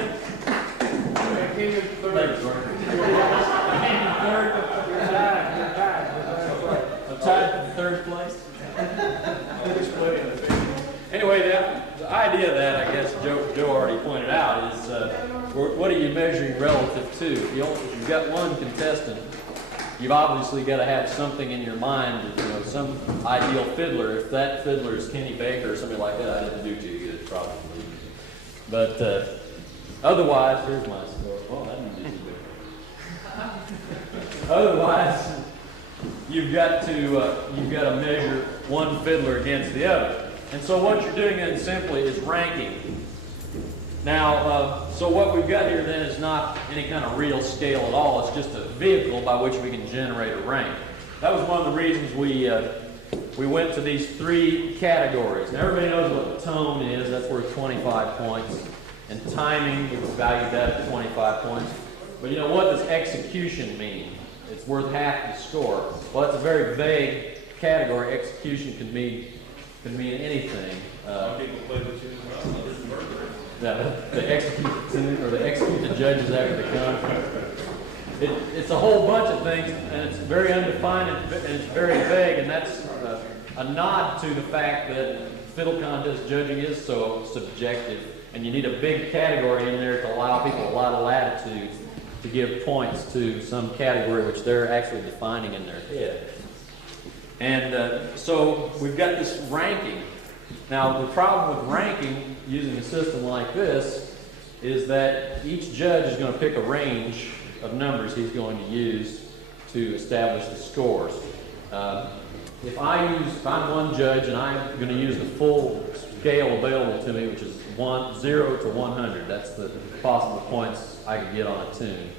I came in third. I'm tied for 3rd place. Anyway, the idea of that, I guess Joe already pointed out, is what are you measuring relative to? If you've got one contestant, you've obviously got to have something in your mind, some ideal fiddler. If that fiddler is Kenny Baker or somebody like that, I didn't do too good, probably. But otherwise, here's my score. Oh, I didn't do too good. Otherwise, you've got to measure one fiddler against the other. And so what you're doing then simply is ranking. Now, so what we've got here then is not any kind of real scale at all. It's just a vehicle by which we can generate a rank. That was one of the reasons we went to these 3 categories. Now, everybody knows what tone is. That's worth 25 points. And timing, we valued that at 25 points. But you know, what does execution mean? It's worth half the score. Well, that's a very vague category. Execution can mean anything. Some people play the tune well, others murder. They execute the judges after the conference. It's a whole bunch of things, and it's very undefined and it's very vague, and that's a nod to the fact that fiddle contest judging is so subjective, and you need a big category in there to allow people a lot of latitude to give points to some category which they're actually defining in their head. And so we've got this ranking. Now, the problem with ranking using a system like this is that each judge is going to pick a range of numbers he's going to use to establish the scores. If I'm one judge and I'm going to use the full scale available to me, which is 0 to 100, that's the possible points I could get on a tune.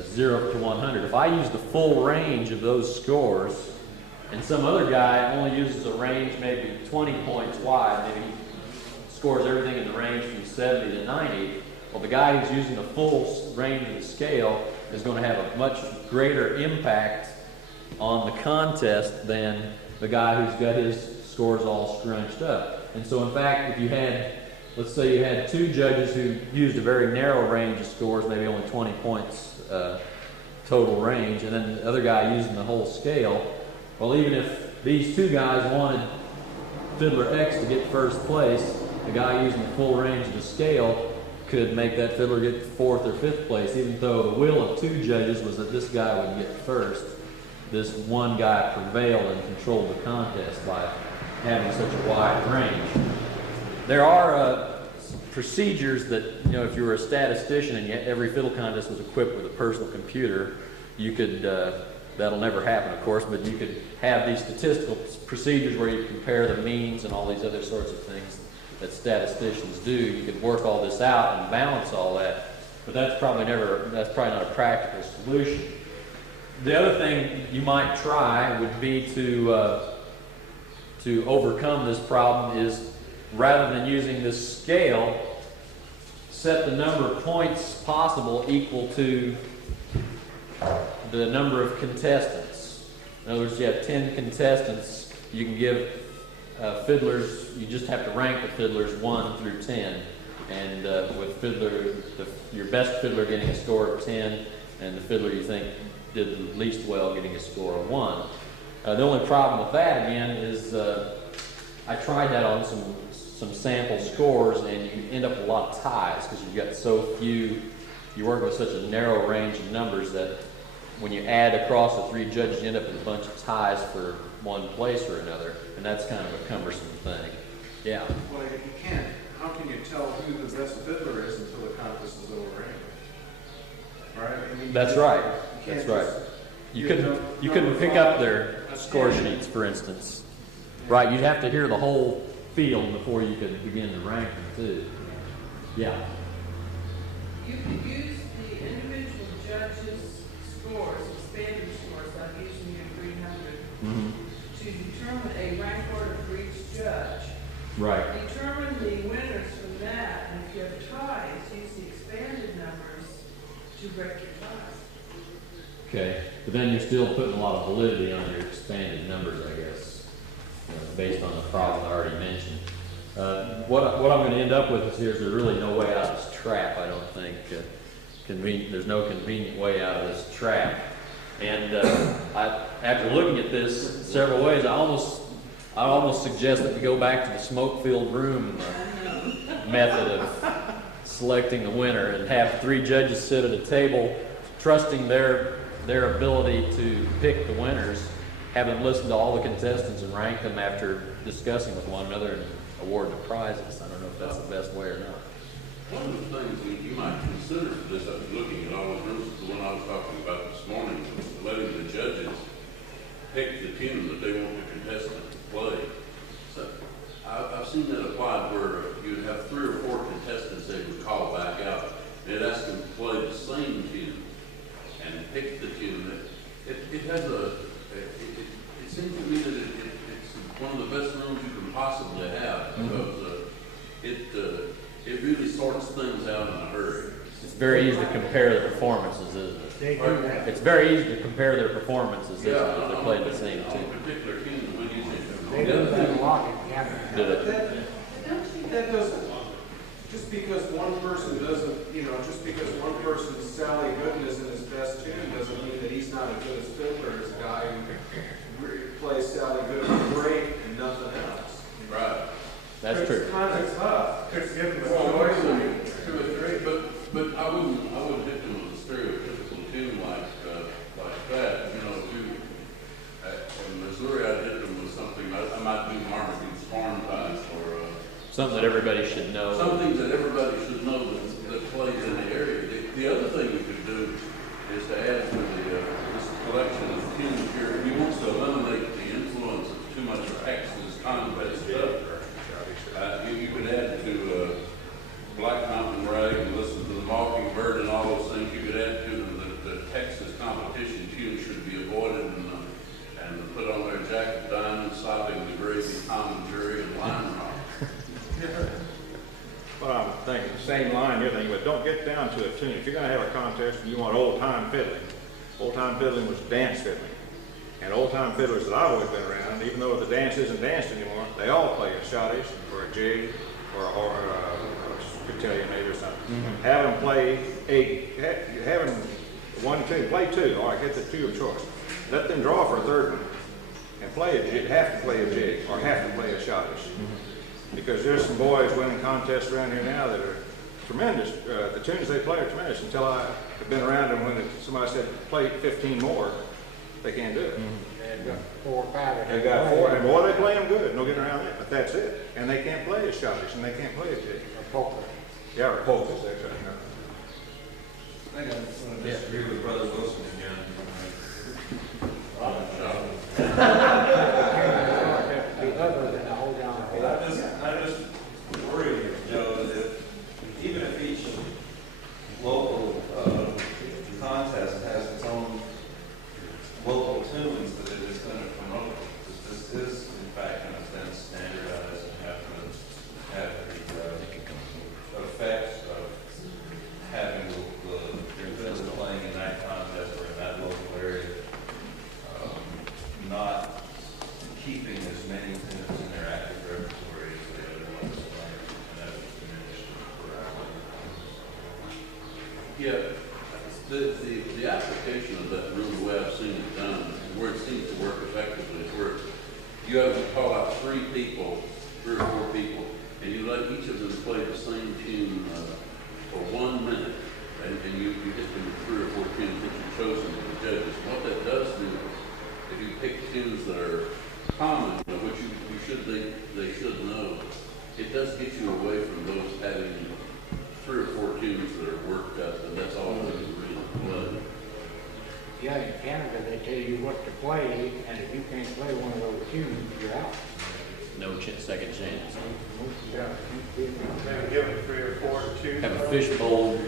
0 to 100. If I use the full range of those scores, and some other guy only uses a range maybe 20 points wide, maybe he scores everything in the range from 70 to 90, well, the guy who's using the full range of the scale is going to have a much greater impact on the contest than the guy who's got his scores all scrunched up. And so, in fact, if you had, let's say you had 2 judges who used a very narrow range of scores, maybe only 20 points total range, and then the other guy using the whole scale, well, even if these 2 guys wanted Fiddler X to get first place, the guy using the full range of the scale could make that fiddler get 4th or 5th place, even though the will of 2 judges was that this guy would get first. This one guy prevailed and controlled the contest by having such a wide range. There are procedures that, if you were a statistician and every fiddle contest was equipped with a personal computer, you could, that'll never happen, of course, but you could have these statistical procedures where you compare the means and all these other sorts of things that statisticians do. You could work all this out and balance all that, but that's probably not a practical solution. The other thing you might try would be to overcome this problem is, rather than using this scale, set the number of points possible equal to the number of contestants. In other words, you have 10 contestants. You can give fiddlers, you just have to rank the fiddlers 1 through 10. And with your best fiddler getting a score of 10, and the fiddler you think did the least well getting a score of 1. The only problem with that, again, is I tried that on some sample scores, and you end up with a lot of ties because you've got so few, you work with such a narrow range of numbers that when you add across the 3 judges, you end up with a bunch of ties for one place or another, and that's kind of a cumbersome thing. Yeah? Well, you can't, how can you tell who the best fiddler is until the contest is over anyway? Right? I mean, That's right. That's right. You couldn't pick up their score sheets, for instance. Right, you'd have to hear the whole field before you could begin to rank them, too. Yeah. You could use the individual judges' scores, expanded scores, like using your 300, to determine a rank order for each judge. Right. Determine the winners from that, and if you have ties, use the expanded numbers to break your ties. Okay, but then you're still putting a lot of validity on your expanded numbers, I guess, based on the problem I already mentioned. What I'm going to end up with is there's really no way out of this trap, I don't think. There's no convenient way out of this trap. And after looking at this several ways, I almost suggest that we go back to the smoke-filled room method of selecting the winner and have 3 judges sit at a table, trusting their ability to pick the winners, have them listen to all the contestants and rank them after discussing with one another and award the prizes. I don't know if that's the best way or not. One of the things that you might consider for this, after looking at all the groups, the one I was talking about this morning, was letting the judges pick the tune that they want the contestant to play. So I've seen that applied where you'd have 3 or 4 contestants they would call back out, and they'd ask them to play the same tune and pick the tune. It has it seems to me that it's one of the best rooms you can possibly have, because it really sorts things out in a hurry. It's very easy to compare the performances, isn't it? They do that. It's very easy to compare their performances, isn't it, if they're playing the same On tune. a particular tune, when you They do that a lot. Did it? That doesn't, just because one person doesn't, just because one person's Sally Gooden isn't his best tune doesn't mean that he's not as good as fiddler as a guy who plays Sally Gooden great and nothing else. right. That's true. It's kind of tough. Chris Gibbons. But I wouldn't hit them with a stereotypical tune like that. In Missouri, I'd hit them with something. I might do Marmaduke's Farm Ties or Something that everybody should know. something that everybody should know that plays in the area. The other thing we could do is to add to this collection of tunes here. He wants to eliminate the influence of too much Texas context stuff. You could add to Black Mountain Rag and listen to the Mockingbird and all those things. You could add to them the Texas competition tune should be avoided and put on their Jack of Diamonds, Sopping the Gravy, Commentary, and Lime Rock. Well, I'm thinking the same line you're thinking, but don't get down to a tune. If you're going to have a contest and you want old-time fiddling was dance fiddling. And old-time fiddlers that I've always been around, even though the dance isn't danced anymore, they all play a schottisch or a jig or a cotillion maybe or something. Have them play have them 1, 2, play 2. All right, get the 2 of choice. Let them draw for a third one and play a jig, have to play a jig or have to play a schottisch. Because there's some boys winning contests around here now that are tremendous. The tunes they play are tremendous until I have been around them when somebody said play 15 more. They can't do it. They've got 4 or 5. They got 4, and boy, they play them good. No getting around that. But that's it. And they can't play a schottisch, and they can't play a jig. Or polka. Yeah, or polkas. That's right. I think I'm going to disagree with Brother Wilson again. I just worry, that even if each local contest has its own local tunes that it is going to promote, this is in fact going to then standardize and have the effects of having the fiddler playing in that contest application of that rule, the way I've seen it done, and where it seems to work effectively, is where you have to call out 3 people, 3 or 4 people, and you let each of them play the same tune for 1 minute, and you hit them with 3 or 4 tunes that you've chosen for the judges. What that does do, if you pick tunes that are common, which they should know, it does get you away from those having 3 or 4 tunes that are worked up, and that's all they can really play. Yeah, in Canada, they tell you what to play, and if you can't play one of those tunes, you're out. No second chance. Yeah. Maybe give them 3 or 4 to choose. Have a fish bowl.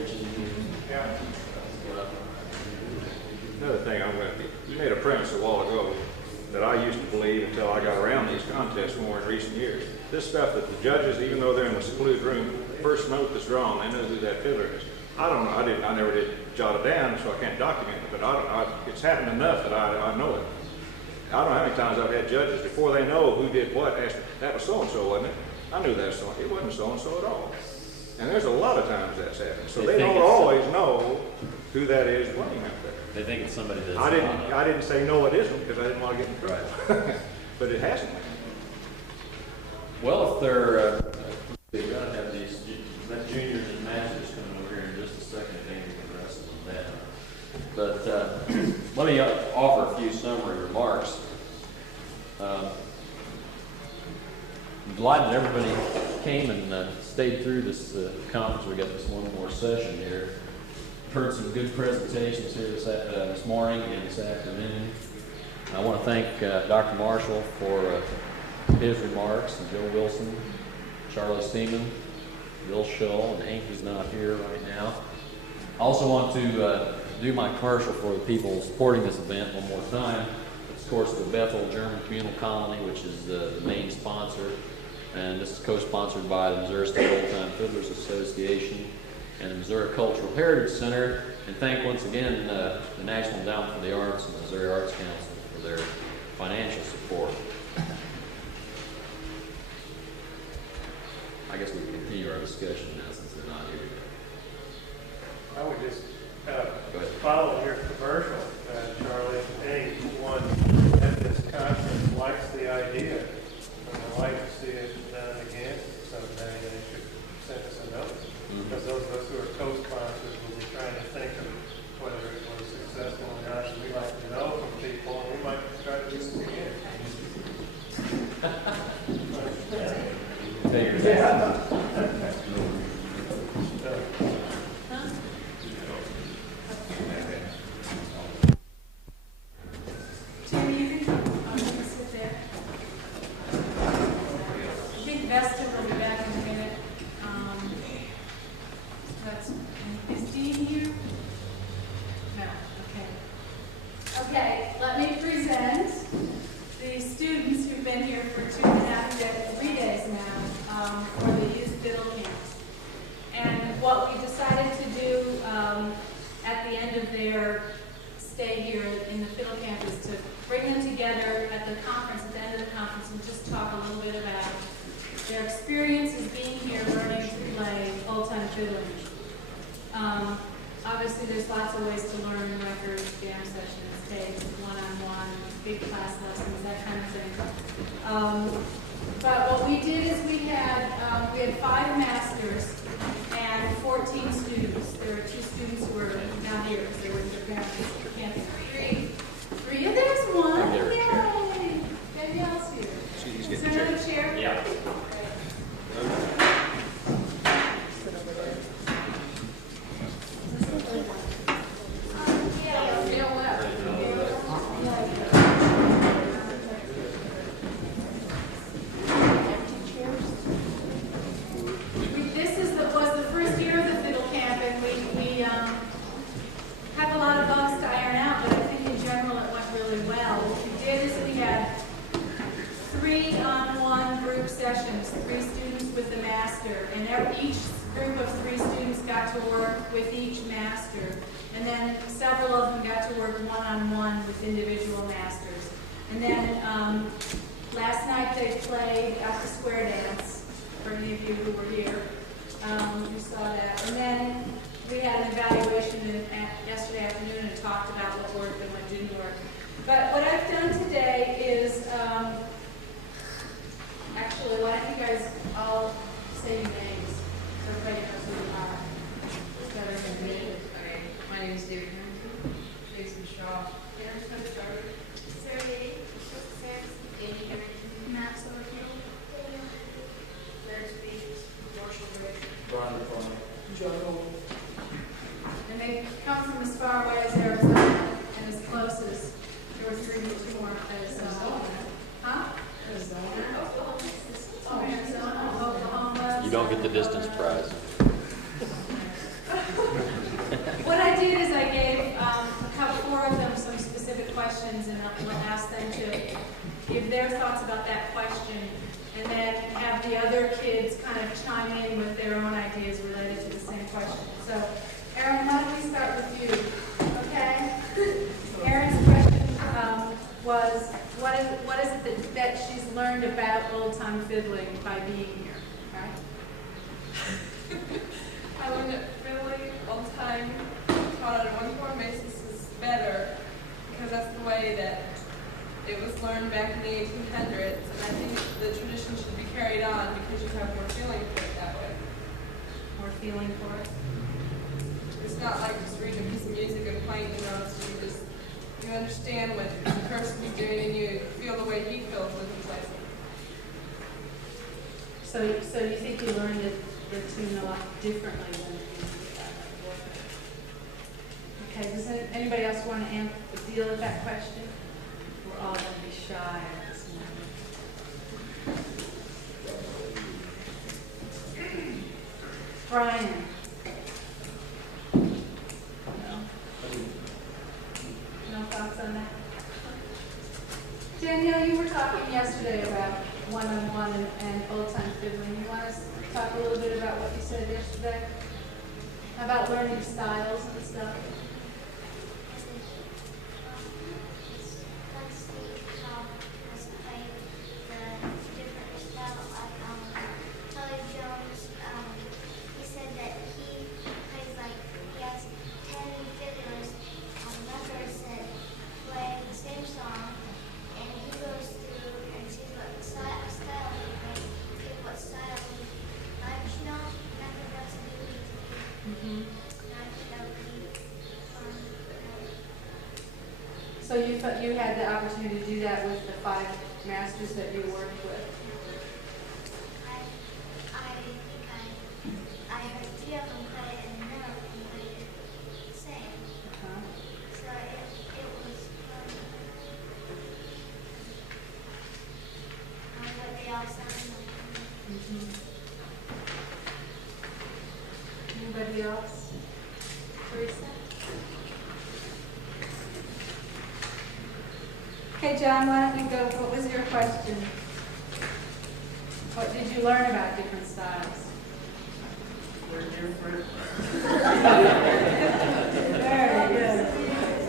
Yeah. Another thing you made a premise a while ago that I used to believe until I got around these contests more in recent years. This stuff that the judges, even though they're in a secluded room, first note that's drawn, they know who that fiddler is. I don't know, I never did jot it down, so I can't document it, but it's happened enough that I know it. I don't know how many times I've had judges, before they know who did what, ask me, that was so-and-so, wasn't it? I knew that was so-and-so. It wasn't so-and-so at all. And there's a lot of times that's happened. So they don't always know who that is playing out there. They think it's somebody that's I didn't say no it isn't, because I didn't want to get in trouble. But it hasn't. Well, if they're, we've got to have these juniors and masters coming over here in just a second, if Amy can rest on that. But let me offer a few summary remarks. I'm delighted everybody came and stayed through this conference. We got this one more session here. Heard some good presentations here this morning and this afternoon. I want to thank Dr. Marshall for his remarks, and Joe Wilson, Charlie Seaman, Bill Shull, and Hank is not here right now. I also want to do my commercial for the people supporting this event one more time. It's, of course, the Bethel German Communal Colony, which is the main sponsor, and this is co-sponsored by the Missouri State Old Time Fiddlers Association and the Missouri Cultural Heritage Center, and thank once again the National Endowment for the Arts and the Missouri Arts Council for their financial support. I guess we can continue our discussion now since they're not here today. I would just follow your commercial, Charlie. Anyone at this conference likes the idea and would like to see it done again someday, they should send us a note. Because those of us who are co-sponsors will be trying to think of whether it was successful or not. And we like to know from people, and we might try to do this again. Yeah. Jimmy, you can sit there. I think Vesta will be back in a minute. Is Dean here? No, okay. Okay, let me present the students who've been here for 3 days now for the youth fiddle camps. And what we decided to do at the end of their stay here in the fiddle camp is to bring them together at the conference, at the end of the conference, and just talk a little bit about their experiences being here, learning to play old-time fiddling. Obviously, there's lots of ways to learn: records, jam sessions, tapes, one-on-one, big class lessons, that kind of thing. But what we did is we had 5 masters and 14 students. There were 2 students who were not here because they were with their parents. 3. Oh, there's one. Yay! Danielle's here. Is there another chair? Yeah. Was the first year of the fiddle camp, and we have a lot of bugs to iron out, but I think in general it went really well. What we did is we had 3-on-1 group sessions, 3 students with the master, and each group of 3 students got to work with each master, and then several of them got to work one-on-one with individual masters. And then last night they played at the square dance, for any of you who were here. You saw that. And then we had an evaluation yesterday afternoon and talked about what worked and what didn't work. But what I've done today is, actually, why don't you guys all say your names so everybody knows who you are. It's better than me. Okay, my name is David Harrington, Jason Shaw, Sarah Lee, Amy Skillman, Matt Summerfield. Larry Speaks, Marshall Gray, Brian McCann. John Gold. And they come from as far away as Arizona and as close as George Freeman as huh? Arizona, Oklahoma. You don't get the distance prize. What I did is I gave four of them some specific questions, and I'll ask them to give their thoughts about that question, and then have the other kids kind of chime in with their own ideas related to the same question. So, Erin, why don't we start with you? Okay. Erin's question was, what is it that she's learned about old-time fiddling by being here? Right? I learned that fiddling old time taught on a one-form basis is better because that's the way that it was learned back in the 1800s, and I think the tradition should be carried on because you have more feeling for it that way. More feeling for it? It's not like just reading a piece of music and playing the notes. You understand what the person is doing, and you feel the way he feels when he plays it. So you think you learned the tune a lot differently than you Okay, does anybody else want to deal with that question? We're all going to be shy at this moment. Brian? No thoughts on that? Danielle, you were talking yesterday about one-on-one and old-time fiddling. You want us to talk a little bit about what you said yesterday? How about learning styles and stuff? So you had the opportunity to do that with the 5 masters that you worked with? I heard 3 of them play it and none of them played it the same. So it was fun. What they all sounded like. Anybody else? Teresa? Okay, John, why don't we go, what was your question? What did you learn about different styles? We're different. Very good.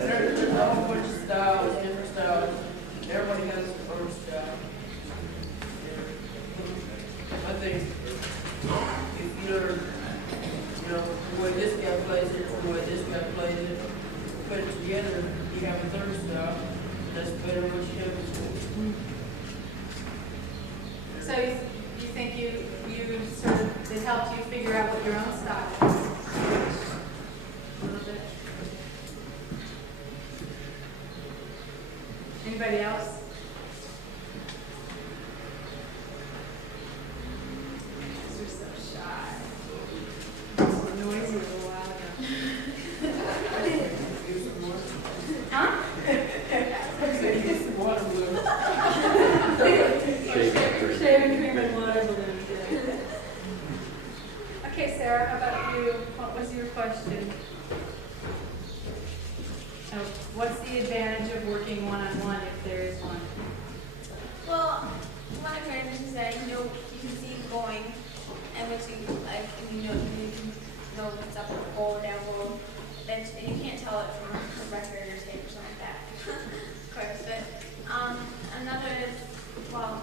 There's a whole bunch of styles, different styles. Everybody has their own style. I think if you learn, the way this guy plays it, the way this guy plays it, put it together, you have a third style. That's better what you have before. So you think you sort of, it helped you figure out what your own style is? A little bit. Anybody else? You're so shy. So noisy a little while ago. Huh? Water balloon. Shaving cream and water balloons. Yeah. Okay, Sarah, how about you? What was your question? What's the advantage of working one-on-one if there is one? Well, one advantage is that you can see it going, and once you can know what's up with the bowl or down bowl. Then you can't tell it from a record or tape or something like that. Of course, but another is, well,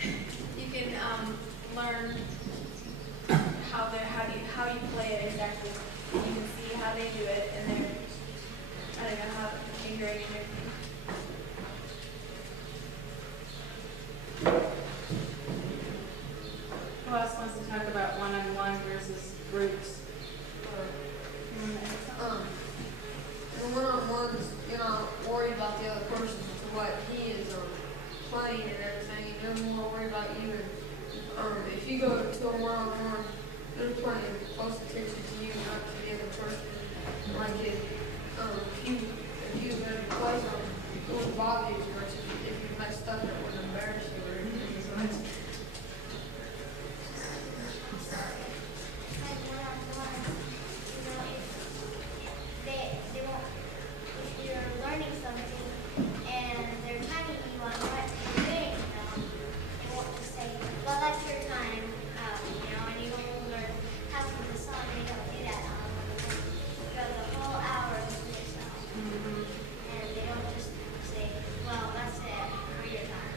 you can learn how you play it exactly fingering and everything. Who else wants to talk about one-on-one versus groups? The one-on-ones, you're not worried about the other person, to what he is playing and everything, and they're more worried about you. And if you go to a one-on-one, they're paying close attention to you, not to the other person. Like if you go to play something, it wouldn't bother you as much. If you messed up, it wouldn't embarrass you or anything as much. If you're learning something and they're timing you on what you're doing, they won't just say, well, that's your time, and you don't learn half of the song, they don't do that. You go the whole hour to yourself. And they don't just say, well, that's it for your time.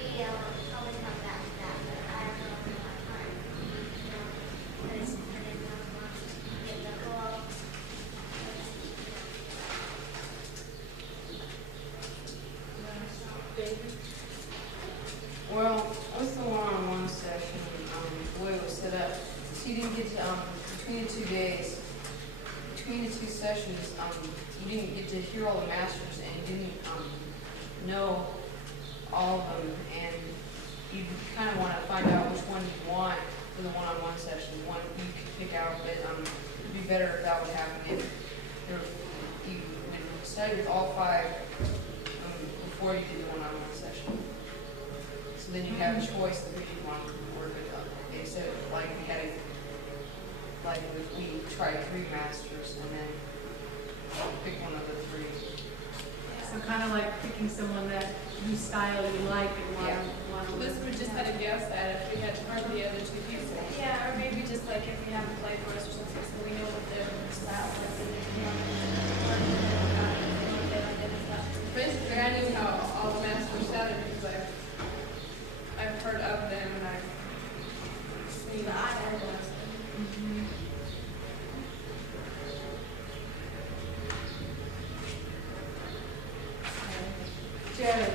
We always come back to that, but I don't know if I have time. But it's depending on what you get the whole. Well, with the one-on-one session, the way it was set up, so you didn't get to, between the 2 days, between the 2 sessions, you didn't get to hear all the masters and you didn't know all of them, and you kind of want to find out which one you want for the one-on-one session. One you could pick out, but it'd be better if that would happen if you studied with all 5 before you did the one-on-one session. So then you have a choice of who you want to work with. Instead of like we tried 3 masters and then pick one of the 3. So kind of like picking someone whose style you like and want to This would just had a guess at if we had hardly other 2 people. Yeah, or maybe just like if we haven't played for us or something, so we know what their style is. Basically, I knew how all the masters sounded because I've heard of them and I've seen the ones. Jared,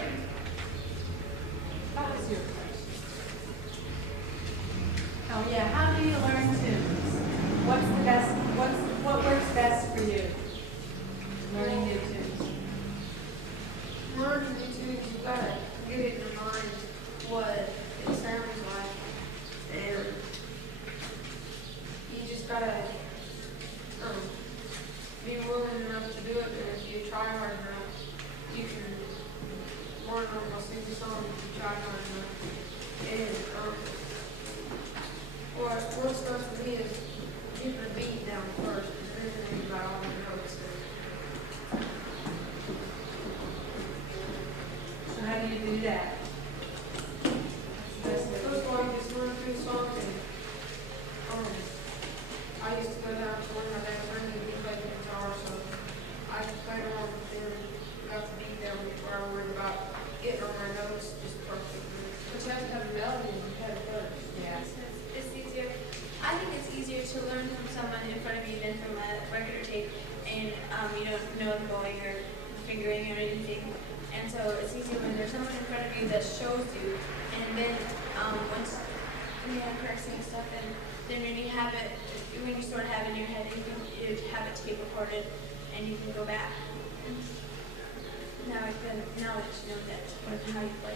how is your question? Oh yeah, how do you learn tunes? What's the best? What works best for you? Learning new tunes. Learning new tunes, you've got to get it in your mind what it sounds like, and you just got to be willing enough to do it, and if you try hard enough, you can learn almost any song if you try hard enough. And what's supposed to be is get the beat down first, and then think about all the notes. So how do you do that? First of all, you just learn through songs, and I used to go down to learn my dad's learning, he played the guitar, so I played along with him, got the beat down before I worried about getting on my notes just perfectly. But you have to have a melody in your head first. Yeah. It's easier. I think it's easier to learn from someone in front of you than from a record or tape, and you don't know the bowing or fingering or anything. And so it's easier when there's someone in front of you that shows you, and then once you have correcting and stuff, and then when you have it, when you sort of have it in your head, you have it tape recorded, and you can go back. And now that you know that how you play.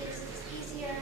It's easier